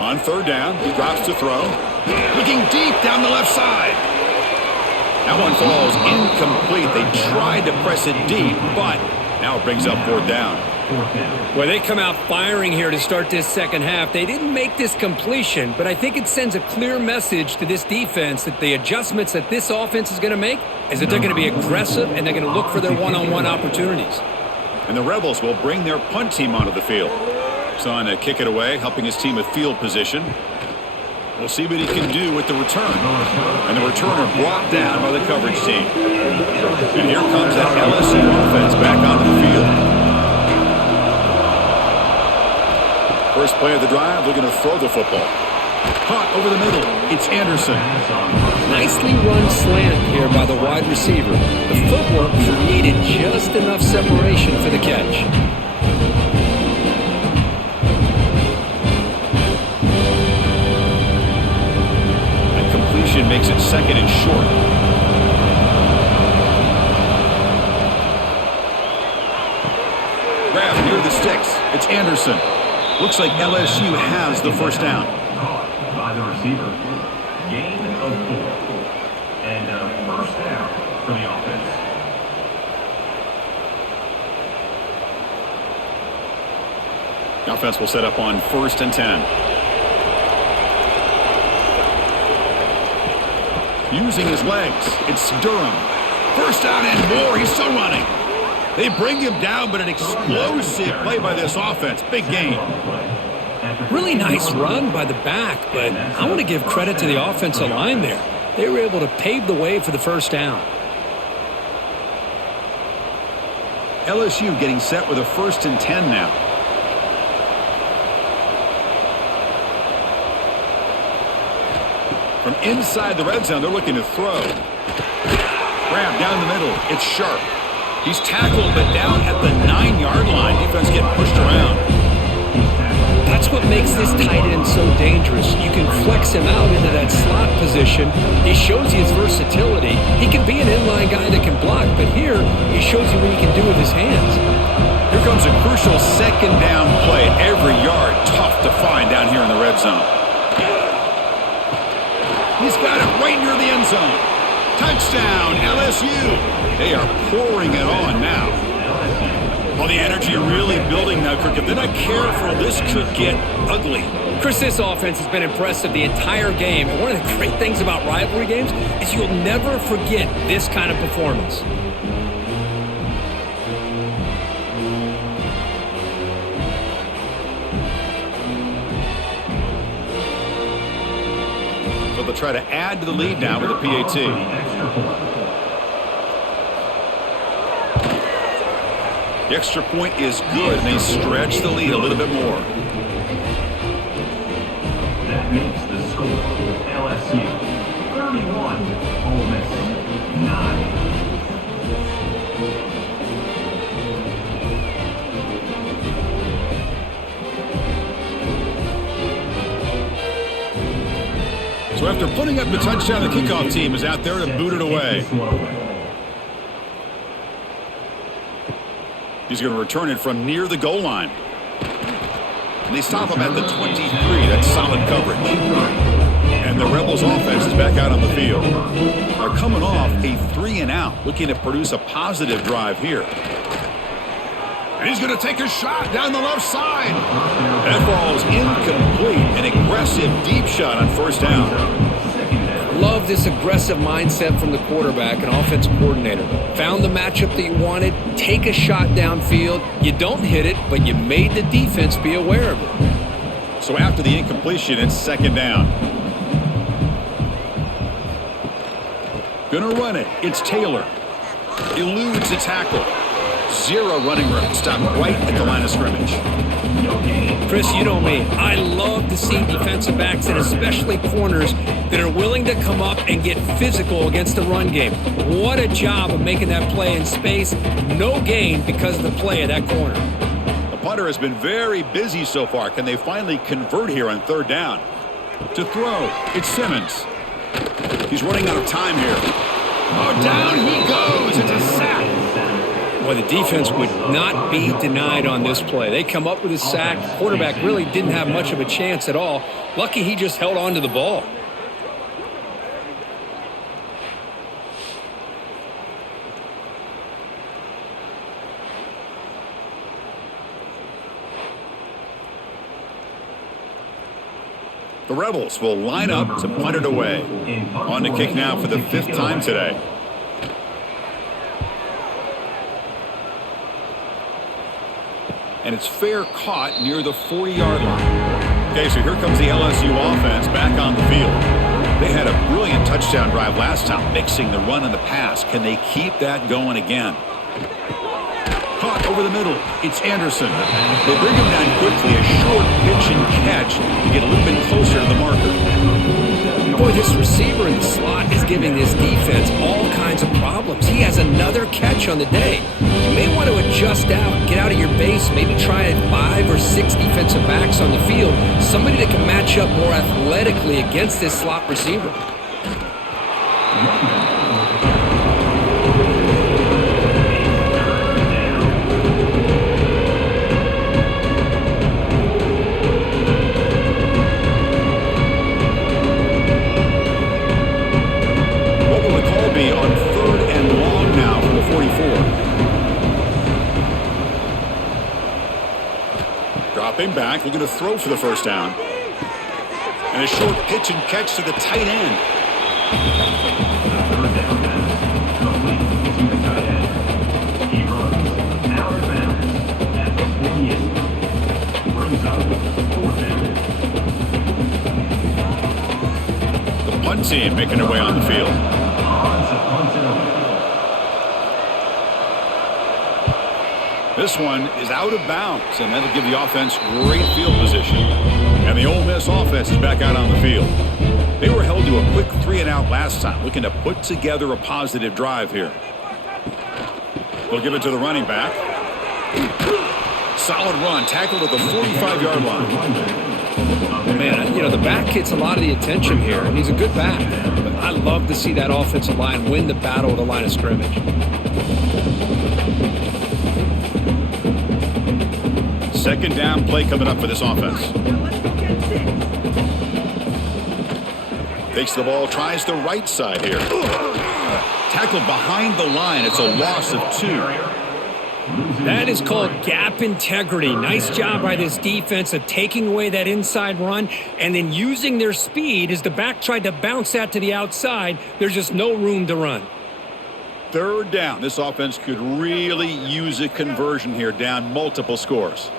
On third down, he drops to throw. Looking deep down the left side. That one falls incomplete. They tried to press it deep, but now it brings up fourth down. Well, they come out firing here to start this second half. They didn't make this completion, but I think it sends a clear message to this defense that the adjustments that this offense is going to make is that they're going to be aggressive and they're going to look for their one-on-one opportunities. And the Rebels will bring their punt team onto the field. Son to kick it away, helping his team with field position. We'll see what he can do with the return. And the returner brought down by the coverage team. And here comes that LSU offense back onto the field. First play of the drive, looking to throw the football. Caught over the middle. It's Anderson. Nicely run slant here by the wide receiver. The footwork created just enough separation for the catch. Makes it second and short. Grab near the sticks. It's Anderson. Looks like LSU has the first down. Caught by the receiver. Gain of 4. And a first down for the offense. The offense will set up on 1st and 10. Using his legs, it's Durham. First down and more. He's still running. They bring him down, but an explosive play by this offense. Big gain. Really nice run by the back, but I want to give credit to the offensive line there. They were able to pave the way for the first down. LSU getting set with a 1st and 10 now. From inside the red zone, they're looking to throw. Grab down the middle. It's Sharp. He's tackled, but down at the 9-yard line. Defense getting pushed around. That's what makes this tight end so dangerous. You can flex him out into that slot position. He shows you his versatility. He can be an inline guy that can block, but here he shows you what he can do with his hands. Here comes a crucial second down play. Every yard tough to find down here in the red zone. He's got it right near the end zone. Touchdown, LSU. They are pouring it on now. Well, the energy really building now, Kirk. If they're not careful, this could get ugly. Chris, this offense has been impressive the entire game. And one of the great things about rivalry games is you'll never forget this kind of performance. they'll try to add to the lead now with a PAT. The extra point is good, and they stretch the lead a little bit more. That makes the score LSU 31, Ole Miss 9. So after putting up the touchdown, the kickoff team is out there to boot it away. He's going to return it from near the goal line. And they stop him at the 23. That's solid coverage. And the Rebels offense is back out on the field. They're coming off a 3-and-out, looking to produce a positive drive here. And he's going to take a shot down the left side. That ball is incomplete. An aggressive deep shot on first down. Love this aggressive mindset from the quarterback and offensive coordinator. Found the matchup that you wanted, take a shot downfield. You don't hit it, but you made the defense be aware of it. So after the incompletion, it's second down. Gonna run it. It's Taylor. Eludes a tackle. Zero running room. Stopped right at the line of scrimmage. Chris, you know me. I love to see defensive backs and especially corners that are willing to come up and get physical against the run game. What a job of making that play in space. No gain because of the play of that corner. The punter has been very busy so far. Can they finally convert here on third down? To throw, it's Simmons. He's running out of time here. Oh, down he goes. It's a sack. Well, the defense would not be denied on this play. They come up with a sack. Quarterback really didn't have much of a chance at all. Lucky he just held on to the ball. The Rebels will line up to punt it away. On the kick now for the 5th time today. And it's fair caught near the 40-yard line. Okay, so here comes the LSU offense back on the field. They had a brilliant touchdown drive last time, mixing the run and the pass. Can they keep that going again? Caught over the middle. It's Anderson. They bring him down quickly. A short pitch and catch to get a little bit closer to the marker. Boy, this receiver in the slot is giving this defense all kinds of problems. He has another catch on the day. You may want to adjust out, get out of your base, maybe try 5 or 6 defensive backs on the field. Somebody that can match up more athletically against this slot receiver. Dropping back, looking to throw for the first down. And a short pitch and catch to the tight end. Third down pass complete to the tight end. He runs out of bounds at the 48. Brings up 4th down. The punt team making their way on the field. This one is out of bounds, and that'll give the offense great field position. And the Ole Miss offense is back out on the field. They were held to a quick 3-and-out last time, looking to put together a positive drive here. They'll give it to the running back. Solid run, tackled at the 45-yard line. Man, you know, the back gets a lot of the attention here, and he's a good back. But I love to see that offensive line win the battle at the line of scrimmage. Second down play coming up for this offense. Takes the ball, tries the right side here. Tackled behind the line. It's a loss of 2. That is called gap integrity. Nice job by this defense of taking away that inside run and then using their speed as the back tried to bounce that to the outside. There's just no room to run. Third down. This offense could really use a conversion here, down multiple scores.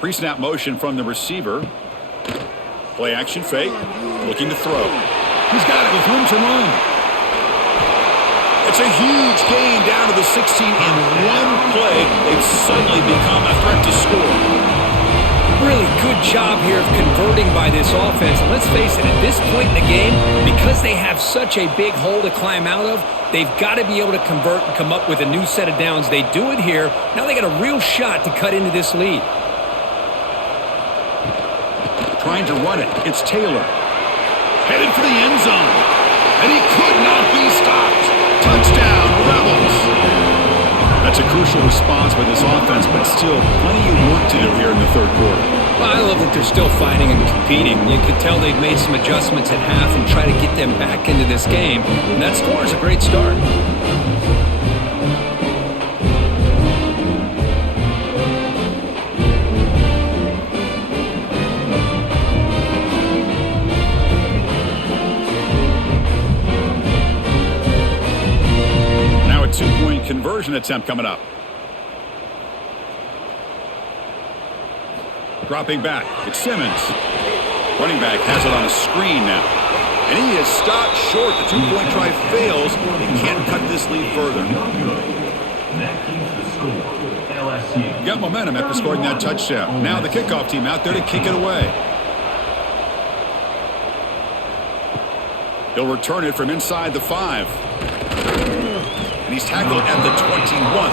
Pre-snap motion from the receiver. Play action fake. Looking to throw. He's got it with room to run. It's a huge gain down to the 16 in one play. They've suddenly become a threat to score. Really good job here of converting by this offense. And let's face it, at this point in the game, because they have such a big hole to climb out of, they've got to be able to convert and come up with a new set of downs. They do it here. Now they got a real shot to cut into this lead. Trying to run it. It's Taylor. Headed for the end zone. And he could not be stopped. Touchdown, Rebels. That's a crucial response by this offense, but still plenty of work to do here in the third quarter. Well, I love that they're still fighting and competing. You could tell they've made some adjustments at half and try to get them back into this game. And that score is a great start. Two-point conversion attempt coming up. Dropping back. It's Simmons. Running back has it on a screen now. And he is stopped short. The two-point try fails. He can't cut this lead further. That keeps the score. LSU. Got momentum after scoring that touchdown. Now the kickoff team out there to kick it away. He'll return it from inside the 5. And he's tackled at the 21.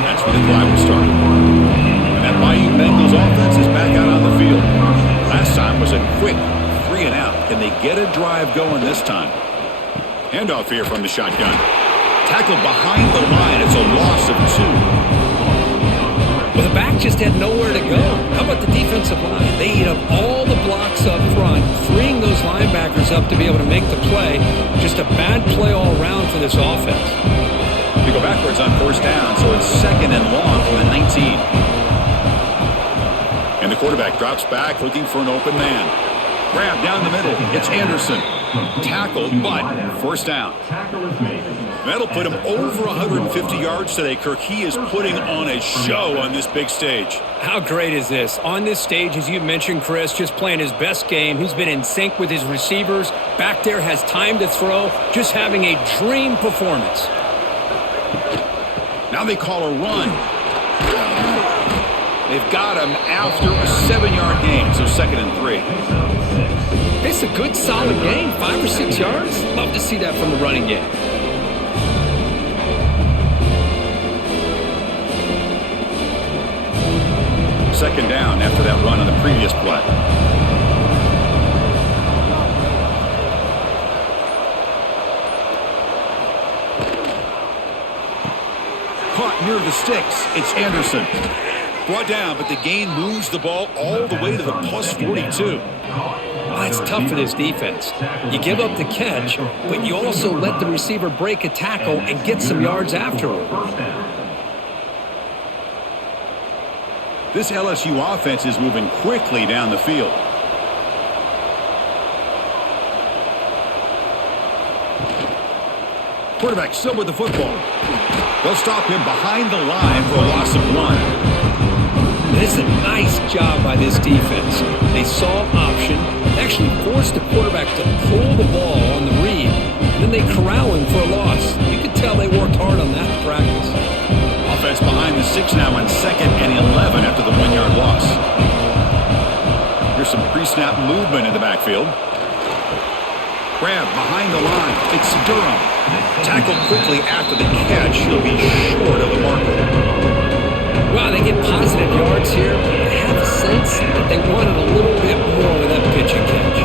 That's where the drive will start. And that Bayou Bengals offense is back out on the field. Last time was a quick 3 and out. Can they get a drive going this time? Handoff here from the shotgun. Tackled behind the line. It's a loss of 2. Well, the back just had nowhere to go. How about the defensive line? They eat up all the blocks up front, freeing those linebackers up to be able to make the play. Just a bad play all around for this offense. They go backwards on first down, so it's second and long from the 19. And the quarterback drops back looking for an open man. Grab down the middle. It's Anderson. Tackled, but first down. That'll put him over 150 yards today, Kirk. He is putting on a show on this big stage. How great is this? On this stage, as you mentioned, Chris, just playing his best game. He's been in sync with his receivers. Back there, has time to throw. Just having a dream performance. Now they call a run. They've got him after a 7-yard gain, so second and 3. It's a good, solid game. 5 or 6 yards. Love to see that from the running game. Second down after that run on the previous play. Caught near the sticks. It's Anderson. Brought down, but the gain moves the ball all the way to the plus 42. Well, that's tough for this defense. You give up the catch, but you also let the receiver break a tackle and get some yards afterward. This LSU offense is moving quickly down the field. Quarterback still with the football. They'll stop him behind the line for a loss of 1. This is a nice job by this defense. They saw option, actually forced the quarterback to pull the ball on the read, and then they corral him for a loss. You could tell they worked hard on that in practice. Offense behind the 6 now on 2nd and 11 after the 1-yard loss. Here's some pre-snap movement in the backfield. Grab behind the line. It's Durham. Tackled quickly after the catch. He'll be short of the marker. Wow, they get positive yards here. I have a sense that they wanted a little bit more with that pitch and catch.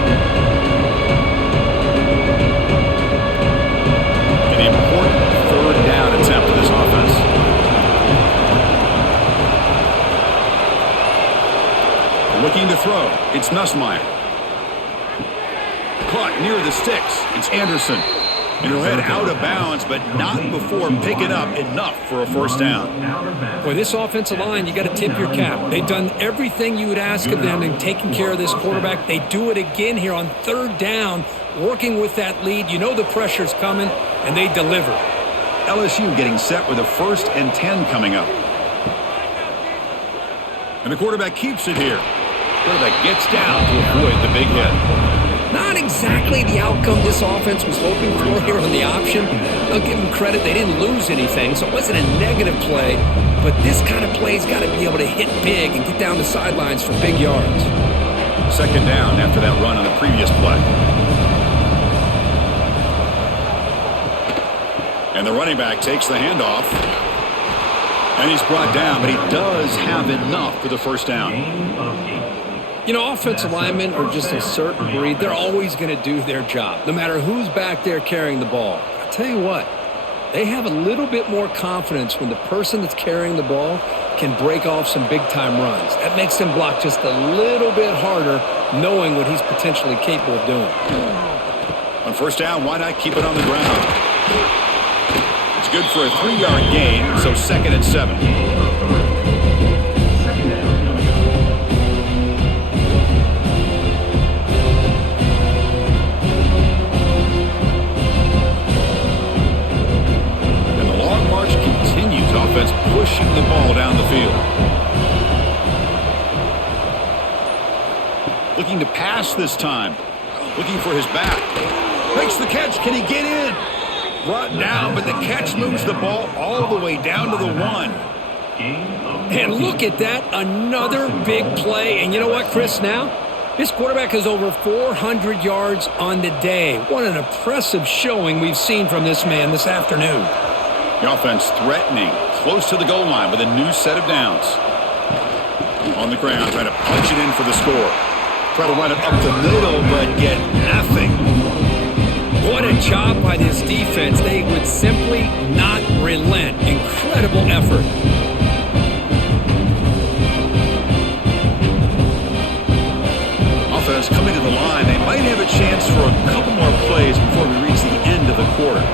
An important 3rd down attempt for this offense. Looking to throw. It's Nussmeier. Caught near the sticks. It's Anderson. And he'll head out of bounds, but not before picking up enough for a first down. Boy, this offensive line, you got to tip your cap. They've done everything you would ask of them in taking care of this quarterback. They do it again here on 3rd down, working with that lead. You know the pressure's coming, and they deliver. LSU getting set with a 1st and 10 coming up. And the quarterback keeps it here. Quarterback gets down to avoid the big hit. Not exactly the outcome this offense was hoping for here on the option. I'll give them credit. They didn't lose anything, so it wasn't a negative play. But this kind of play's got to be able to hit big and get down the sidelines for big yards. Second down after that run on the previous play. And the running back takes the handoff. And he's brought down, but he does have enough for the first down. You know, offensive linemen are just a certain breed. They're always going to do their job, no matter who's back there carrying the ball. I'll tell you what, they have a little bit more confidence when the person that's carrying the ball can break off some big-time runs. That makes them block just a little bit harder, knowing what he's potentially capable of doing. On first down, why not keep it on the ground? It's good for a 3-yard gain, so 2nd and 7. And the long march continues. Offense pushing the ball down the field. Looking to pass this time. Looking for his back. Makes the catch. Can he get in? Brought down, but the catch moves the ball all the way down to the 1. And look at that, another big play. And you know what, Chris, now? This quarterback has over 400 yards on the day. What an impressive showing we've seen from this man this afternoon. The offense threatening, close to the goal line with a new set of downs. On the ground, trying to punch it in for the score. Try to run it up the middle, but get nothing. What a job by this defense. They would simply not relent. Incredible effort. Offense coming to the line. They might have a chance for a couple more plays before we reach the end of the quarter.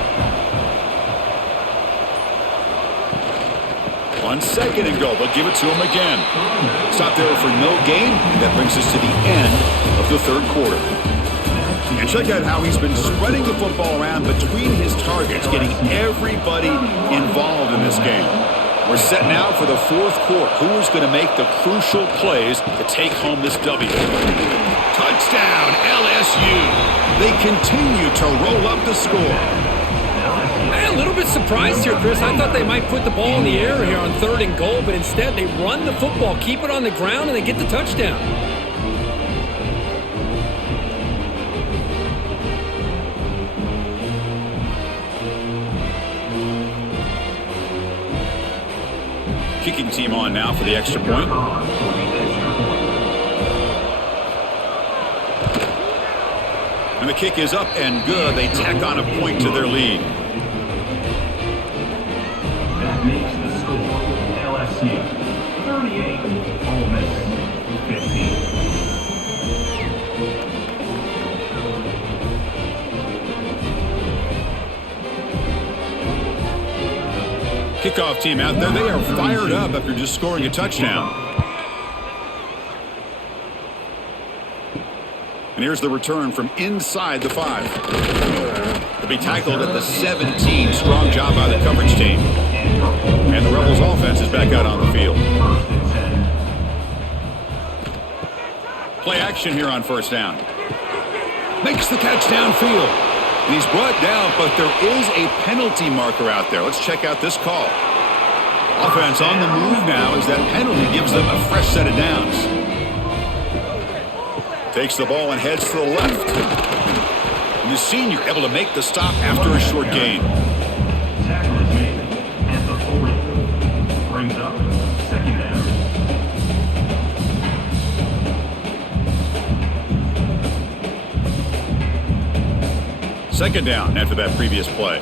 On 2nd and goal, they'll give it to him again. Stop there for no gain, and that brings us to the end of the 3rd quarter. And check out how he's been spreading the football around between his targets, getting everybody involved in this game. We're set now for the 4th quarter. Who's going to make the crucial plays to take home this W? Touchdown, LSU. They continue to roll up the score. I'm a little bit surprised here, Chris. I thought they might put the ball in the air here on 3rd and goal, but instead they run the football, keep it on the ground, and they get the touchdown. Kicking team on now for the extra point. And the kick is up and good. They tack on a point to their lead. That makes the score LSU 38, Ole Miss 15. Kickoff team out there. They are fired up after just scoring a touchdown. And here's the return from inside the 5. To be tackled at the 17. Strong job by the coverage team. And the Rebels offense is back out on the field. Play action here on first down. Makes the catch downfield. And he's brought down, but there is a penalty marker out there. Let's check out this call. Offense on the move now as that penalty gives them a fresh set of downs. Takes the ball and heads to the left. And the senior able to make the stop after a short gain. Tackle is made at the 40. Brings up 2nd down. Second down after that previous play.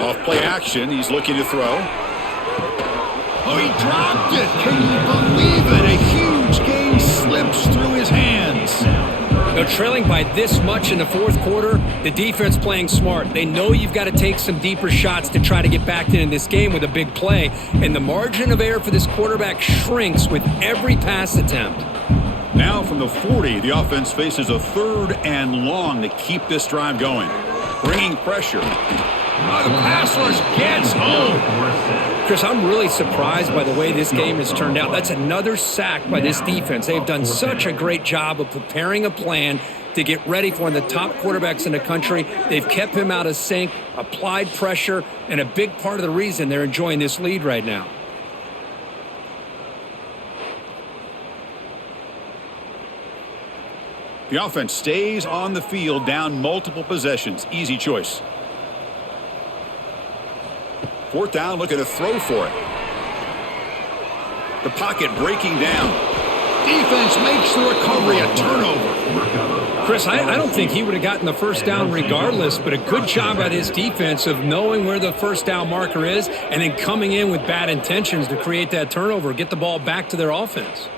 Off play action, he's looking to throw. Oh, he dropped it! Can you believe it? A huge gain slips through his hands. Now, trailing by this much in the 4th quarter, the defense playing smart. They know you've got to take some deeper shots to try to get back in this game with a big play. And the margin of error for this quarterback shrinks with every pass attempt. Now from the 40, the offense faces a 3rd and long to keep this drive going. Bringing pressure. Oh, the pass rush gets home. Chris, I'm really surprised by the way this game has turned out. That's another sack by this defense. They've done such a great job of preparing a plan to get ready for one of the top quarterbacks in the country. They've kept him out of sync, applied pressure, and a big part of the reason they're enjoying this lead right now. The offense stays on the field, down multiple possessions. Easy choice. 4th down, looking to throw for it. The pocket breaking down. Defense makes the recovery, a turnover. Chris, I don't think he would have gotten the first down regardless, but a good job by his defense of knowing where the first down marker is and then coming in with bad intentions to create that turnover, get the ball back to their offense.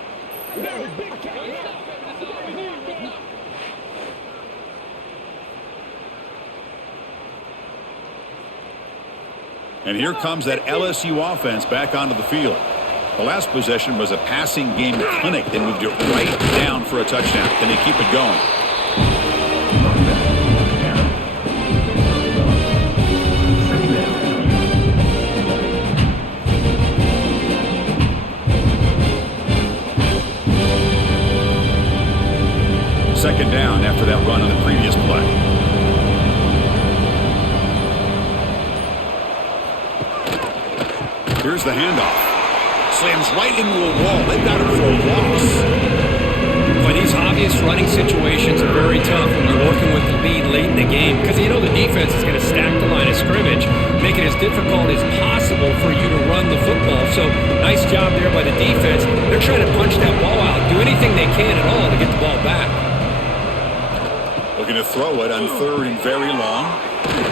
And here comes that LSU offense back onto the field. The last possession was a passing game clinic. They moved it right down for a touchdown. Can they keep it going? Second down after that run on the previous play. Here's the handoff. Slams right into a wall. They've got it for a loss. But these obvious running situations are very tough when you're working with the lead late in the game because you know the defense is going to stack the line of scrimmage, make it as difficult as possible for you to run the football. So nice job there by the defense. They're trying to punch that ball out, do anything they can at all to get the ball back. Looking to throw it on 3rd and very long.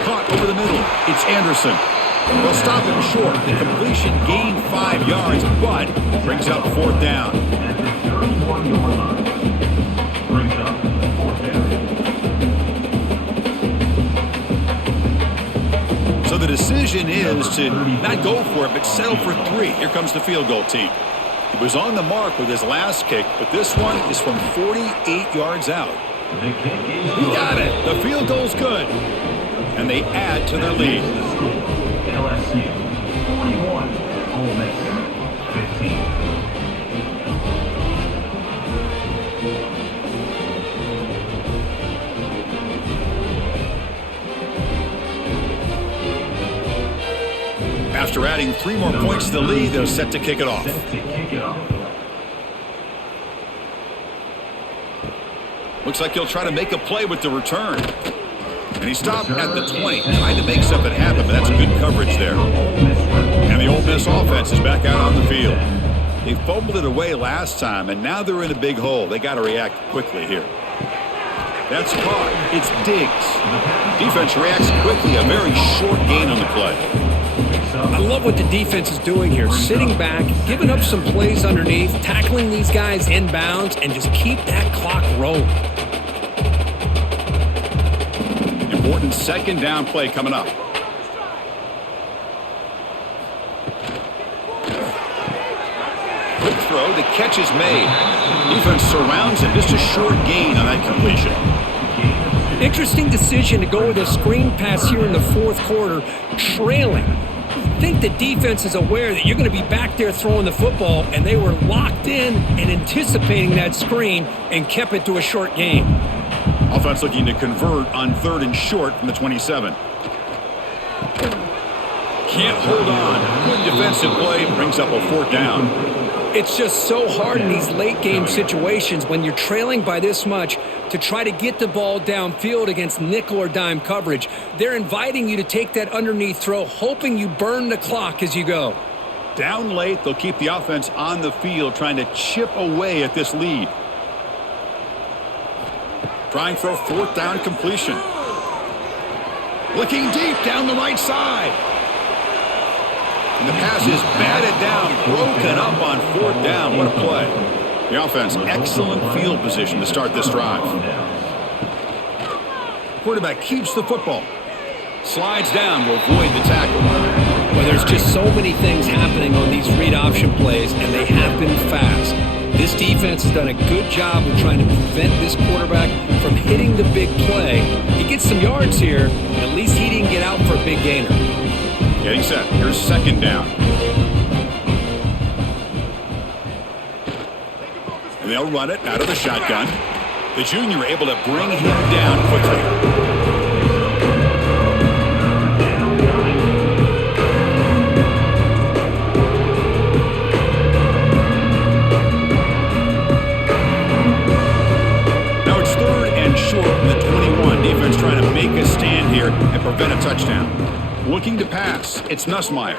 Caught over the middle. It's Anderson. They'll stop him short. The completion gained 5 yards, but brings up 4th down. At the 31-yard line, brings up 4th down. So the decision is to not go for it, but settle for 3. Here comes the field goal team. He was on the mark with his last kick, but this one is from 48 yards out. The kick is He got it. The field goal's good. And they add to their lead. LSU 41, Ole Miss 15. After adding 3 more points to the lead, they're set to kick it off. Looks like he'll try to make a play with the return. And he stopped at the 20, trying to make something happen, but that's good coverage there. And the Ole Miss offense is back out on the field. They fumbled it away last time, and now they're in a big hole. They got to react quickly here. That's caught. It's Diggs. Defense reacts quickly. A very short gain on the play. I love what the defense is doing here. Sitting back, giving up some plays underneath, tackling these guys inbounds, and just keep that clock rolling. Important 2nd down play coming up. Quick throw. The catch is made. Defense surrounds him. Just a short gain on that completion. Interesting decision to go with a screen pass here in the 4th quarter, trailing. I think the defense is aware that you're going to be back there throwing the football, and they were locked in and anticipating that screen and kept it to a short gain. Offense looking to convert on 3rd and short from the 27. Can't hold on. Good defensive play. Brings up a 4th down. It's just so hard in these late game situations when you're trailing by this much to try to get the ball downfield against nickel or dime coverage. They're inviting you to take that underneath throw, hoping you burn the clock as you go. Down late, they'll keep the offense on the field, trying to chip away at this lead. Trying for a 4th down completion. Looking deep down the right side. And the pass is batted down, broken up on 4th down. What a play. The offense, excellent field position to start this drive. Quarterback keeps the football. Slides down to avoid the tackle. Well, there's just so many things happening on these read option plays, and they happen fast. This defense has done a good job of trying to prevent this quarterback from hitting the big play. He gets some yards here, but at least he didn't get out for a big gainer. Getting set. Here's second down. And they'll run it out of the shotgun. The junior able to bring him down quickly. Trying to make a stand here and prevent a touchdown. Looking to pass. It's Nussmeier.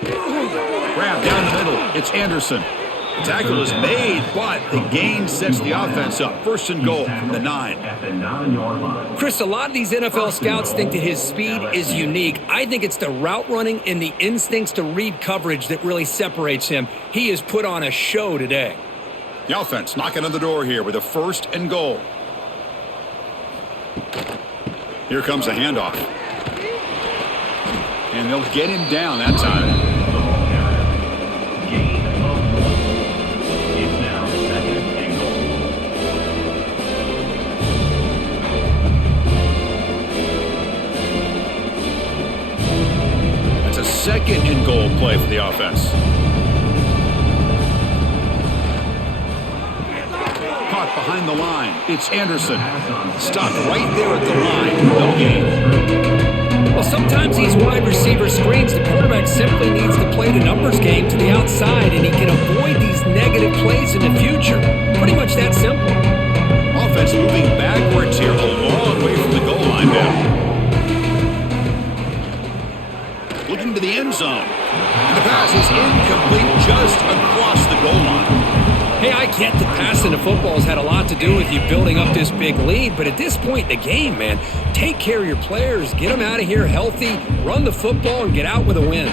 Grab down the middle. It's Anderson. The tackle is made, but the gain sets the offense up. First and goal from the 9. Chris, a lot of these NFL scouts think that his speed is unique. I think it's the route running and the instincts to read coverage that really separates him. He has put on a show today. The offense knocking on the door here with a first and goal. Here comes the handoff. And they'll get him down that time. That's a second and goal play for the offense. Caught behind the line. It's Anderson. Stopped right there at the line. No gain. Well, sometimes these wide receiver screens, the quarterback simply needs to play the numbers game to the outside, and he can avoid these negative plays in the future. Pretty much that simple. Offense moving backwards here, a long way from the goal line now. Looking to the end zone. And the pass is incomplete just across the goal line. Hey, I get that passing the football has had a lot to do with you building up this big lead, but at this point in the game, man, take care of your players, get them out of here healthy, run the football, and get out with a win.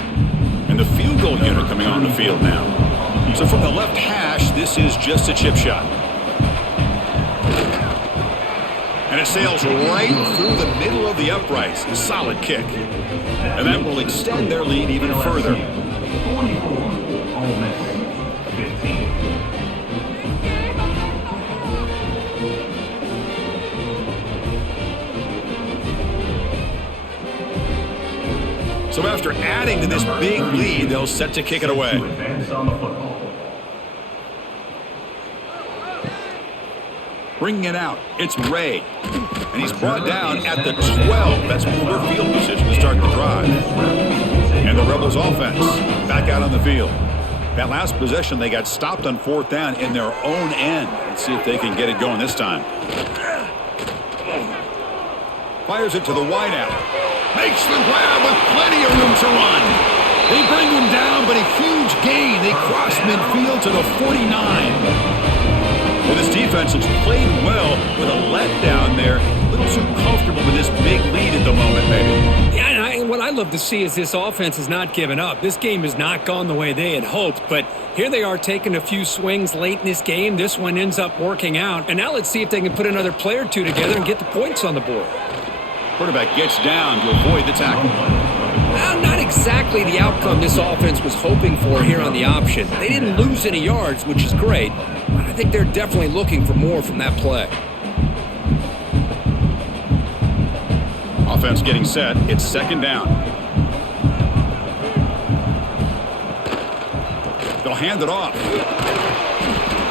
And the field goal unit coming on the field now. So from the left hash, this is just a chip shot. And it sails right through the middle of the uprights. A solid kick. And that will extend their lead even further. 44, Ole Miss 15. So after adding to this big lead, they'll set to kick it away. Bringing it out, it's Ray. And he's brought down at the 12. That's poor field position to start the drive. And the Rebels offense back out on the field. That last possession, they got stopped on fourth down in their own end. Let's see if they can get it going this time. Fires it to the wideout. Makes the grab with plenty of room to run. They bring him down, but a huge gain. They cross midfield to the 49. Well, this defense has played well with a letdown there. A little too comfortable with this big lead at the moment, maybe. Yeah, and what I love to see is this offense has not given up. This game has not gone the way they had hoped, but here they are taking a few swings late in this game. This one ends up working out. And now let's see if they can put another play or two together and get the points on the board. Quarterback gets down to avoid the tackle. Well, not exactly the outcome this offense was hoping for here on the option. They didn't lose any yards, which is great, but I think they're definitely looking for more from that play. Offense getting set. It's second down. They'll hand it off.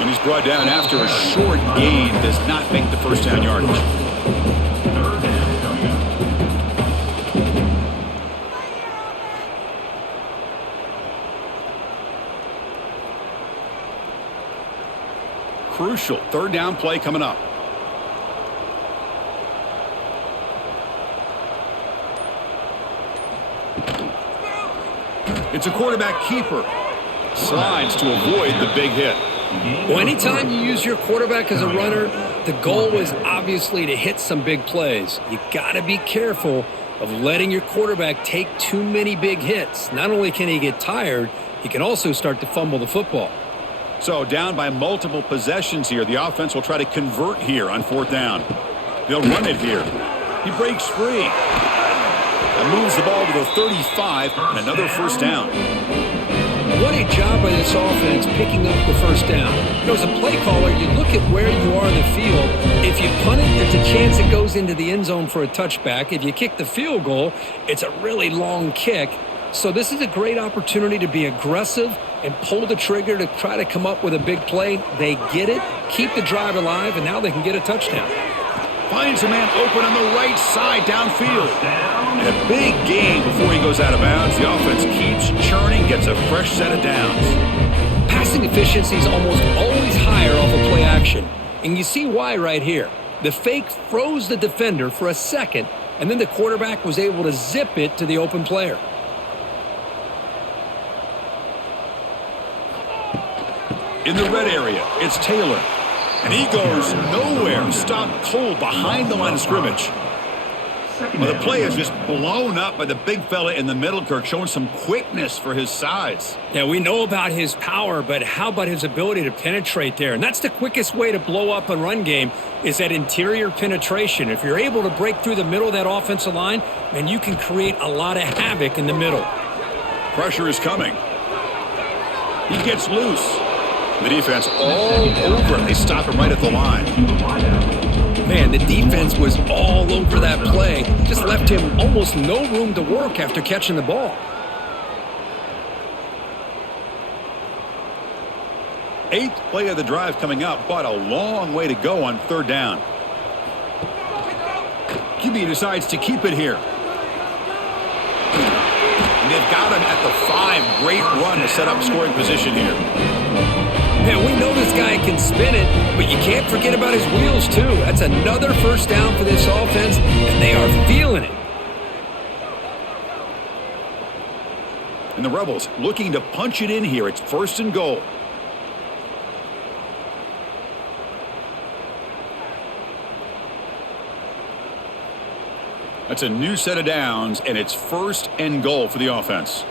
And he's brought down after a short gain. Does not make the first down yardage. Crucial third down play coming up. It's a quarterback keeper. Slides to avoid the big hit. Well, anytime you use your quarterback as a runner, the goal is obviously to hit some big plays. You got to be careful of letting your quarterback take too many big hits. Not only can he get tired, he can also start to fumble the football. So down by multiple possessions here. The offense will try to convert here on fourth down. They'll run it here. He breaks free. And moves the ball to the 35 and another first down. what a job by this offense picking up the first down. As a play caller, you look at where you are in the field. If you punt it, there's a chance it goes into the end zone for a touchback. If you kick the field goal, it's a really long kick. So this is a great opportunity to be aggressive and pull the trigger to try to come up with a big play. They get it, keep the drive alive, and now they can get a touchdown. Finds a man open on the right side downfield. And a big gain before he goes out of bounds. The offense keeps churning, gets a fresh set of downs. Passing efficiency is almost always higher off of play action. And you see why right here. The fake froze the defender for a second, and then the quarterback was able to zip it to the open player. In the red area, it's Taylor. And he goes nowhere. Stopped cold behind the line of scrimmage. Well, the play is just blown up by the big fella in the middle, Kirk, showing some quickness for his size. Yeah, we know about his power, but how about his ability to penetrate there? And that's the quickest way to blow up a run game is that interior penetration. If you're able to break through the middle of that offensive line, then you can create a lot of havoc in the middle. Pressure is coming. He gets loose. The defense all over him. They stop him right at the line. Man, the defense was all over that play. Just left him almost no room to work after catching the ball. Eighth play of the drive coming up, but a long way to go on third down. QB decides to keep it here. And they've got him at the 5. Great run to set up scoring position here. Man, we know this guy can spin it, but you can't forget about his wheels, too. That's another first down for this offense, and they are feeling it. And the Rebels looking to punch it in here. It's 1st and goal. That's a new set of downs, and it's 1st and goal for the offense.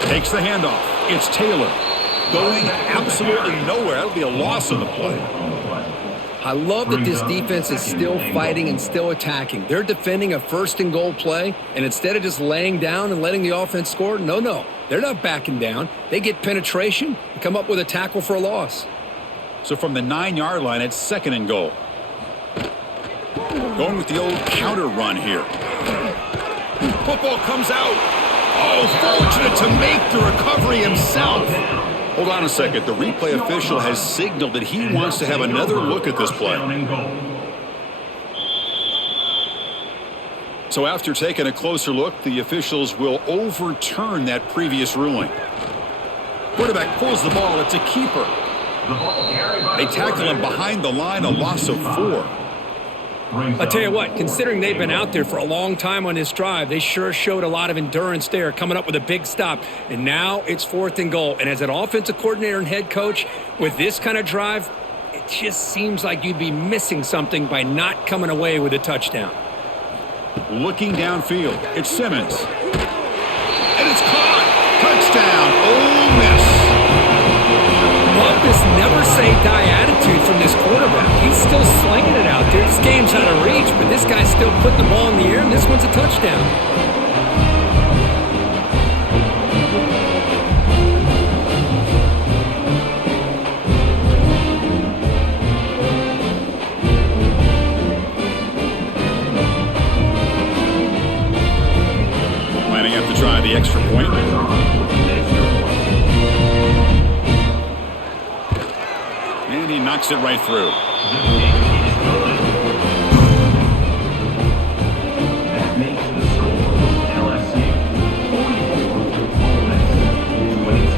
Takes the handoff. It's Taylor. Going absolutely nowhere. That'll be a loss on the play. I love that this defense is still fighting and still attacking. They're defending a 1st and goal play, and instead of just laying down and letting the offense score, no. They're not backing down. They get penetration and come up with a tackle for a loss. So from the 9-yard line, it's 2nd and goal. Going with the old counter run here. Football comes out. Oh, fortunate to make the recovery himself. Hold on a second. The replay official has signaled that he wants to have another look at this play. So after taking a closer look, the officials will overturn that previous ruling. Quarterback pulls the ball. It's a keeper. They tackle him behind the line, a loss of 4. I'll tell you what, considering they've been out there for a long time on this drive, they sure showed a lot of endurance there, coming up with a big stop. And now it's 4th and goal. And as an offensive coordinator and head coach, with this kind of drive, it just seems like you'd be missing something by not coming away with a touchdown. Looking downfield, it's Simmons. And it's caught! Touchdown, Ole Miss! Love this never-say-die attitude from this quarterback. He's still slinging it out there. This game's out of reach, but this guy's still putting the ball in the air, and this one's a touchdown. Lining up to try the extra point. And he knocks it right through. That makes the score LSU 44, Ole Miss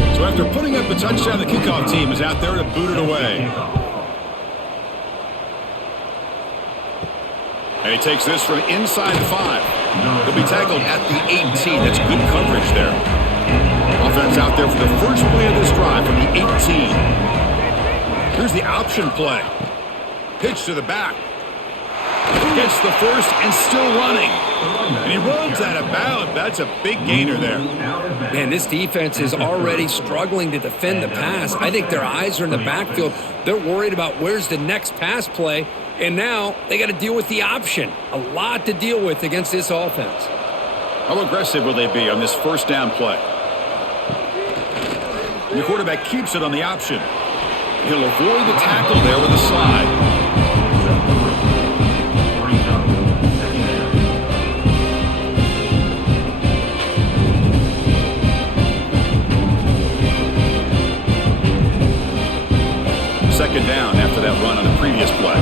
22. So after putting up the touchdown, the kickoff team is out there to boot it away. And he takes this from inside the 5. He'll be tackled at the 18. That's good coverage there. Offense out there for the first play of this drive from the 18. Here's the option play. Pitch to the back. Gets the first and still running. And he runs out of bounds. That's a big gainer there. Man, this defense is already struggling to defend the pass. I think their eyes are in the backfield. They're worried about where's the next pass play, and now they got to deal with the option. A lot to deal with against this offense. How aggressive will they be on this first down play? And the quarterback keeps it on the option. He'll avoid the tackle there with a slide. Second down after that run on the previous play.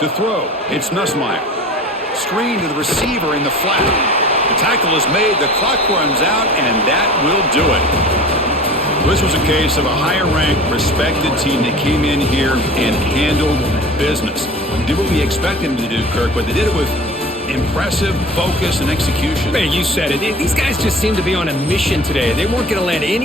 To throw, it's Nussmeier. Screen to the receiver in the flat. The tackle is made, the clock runs out, and that will do it. This was a case of a higher-ranked, respected team that came in here and handled business. Did what we expected them to do, Kirk, but they did it with impressive focus and execution. Man, you said it. These guys just seem to be on a mission today. They weren't going to let any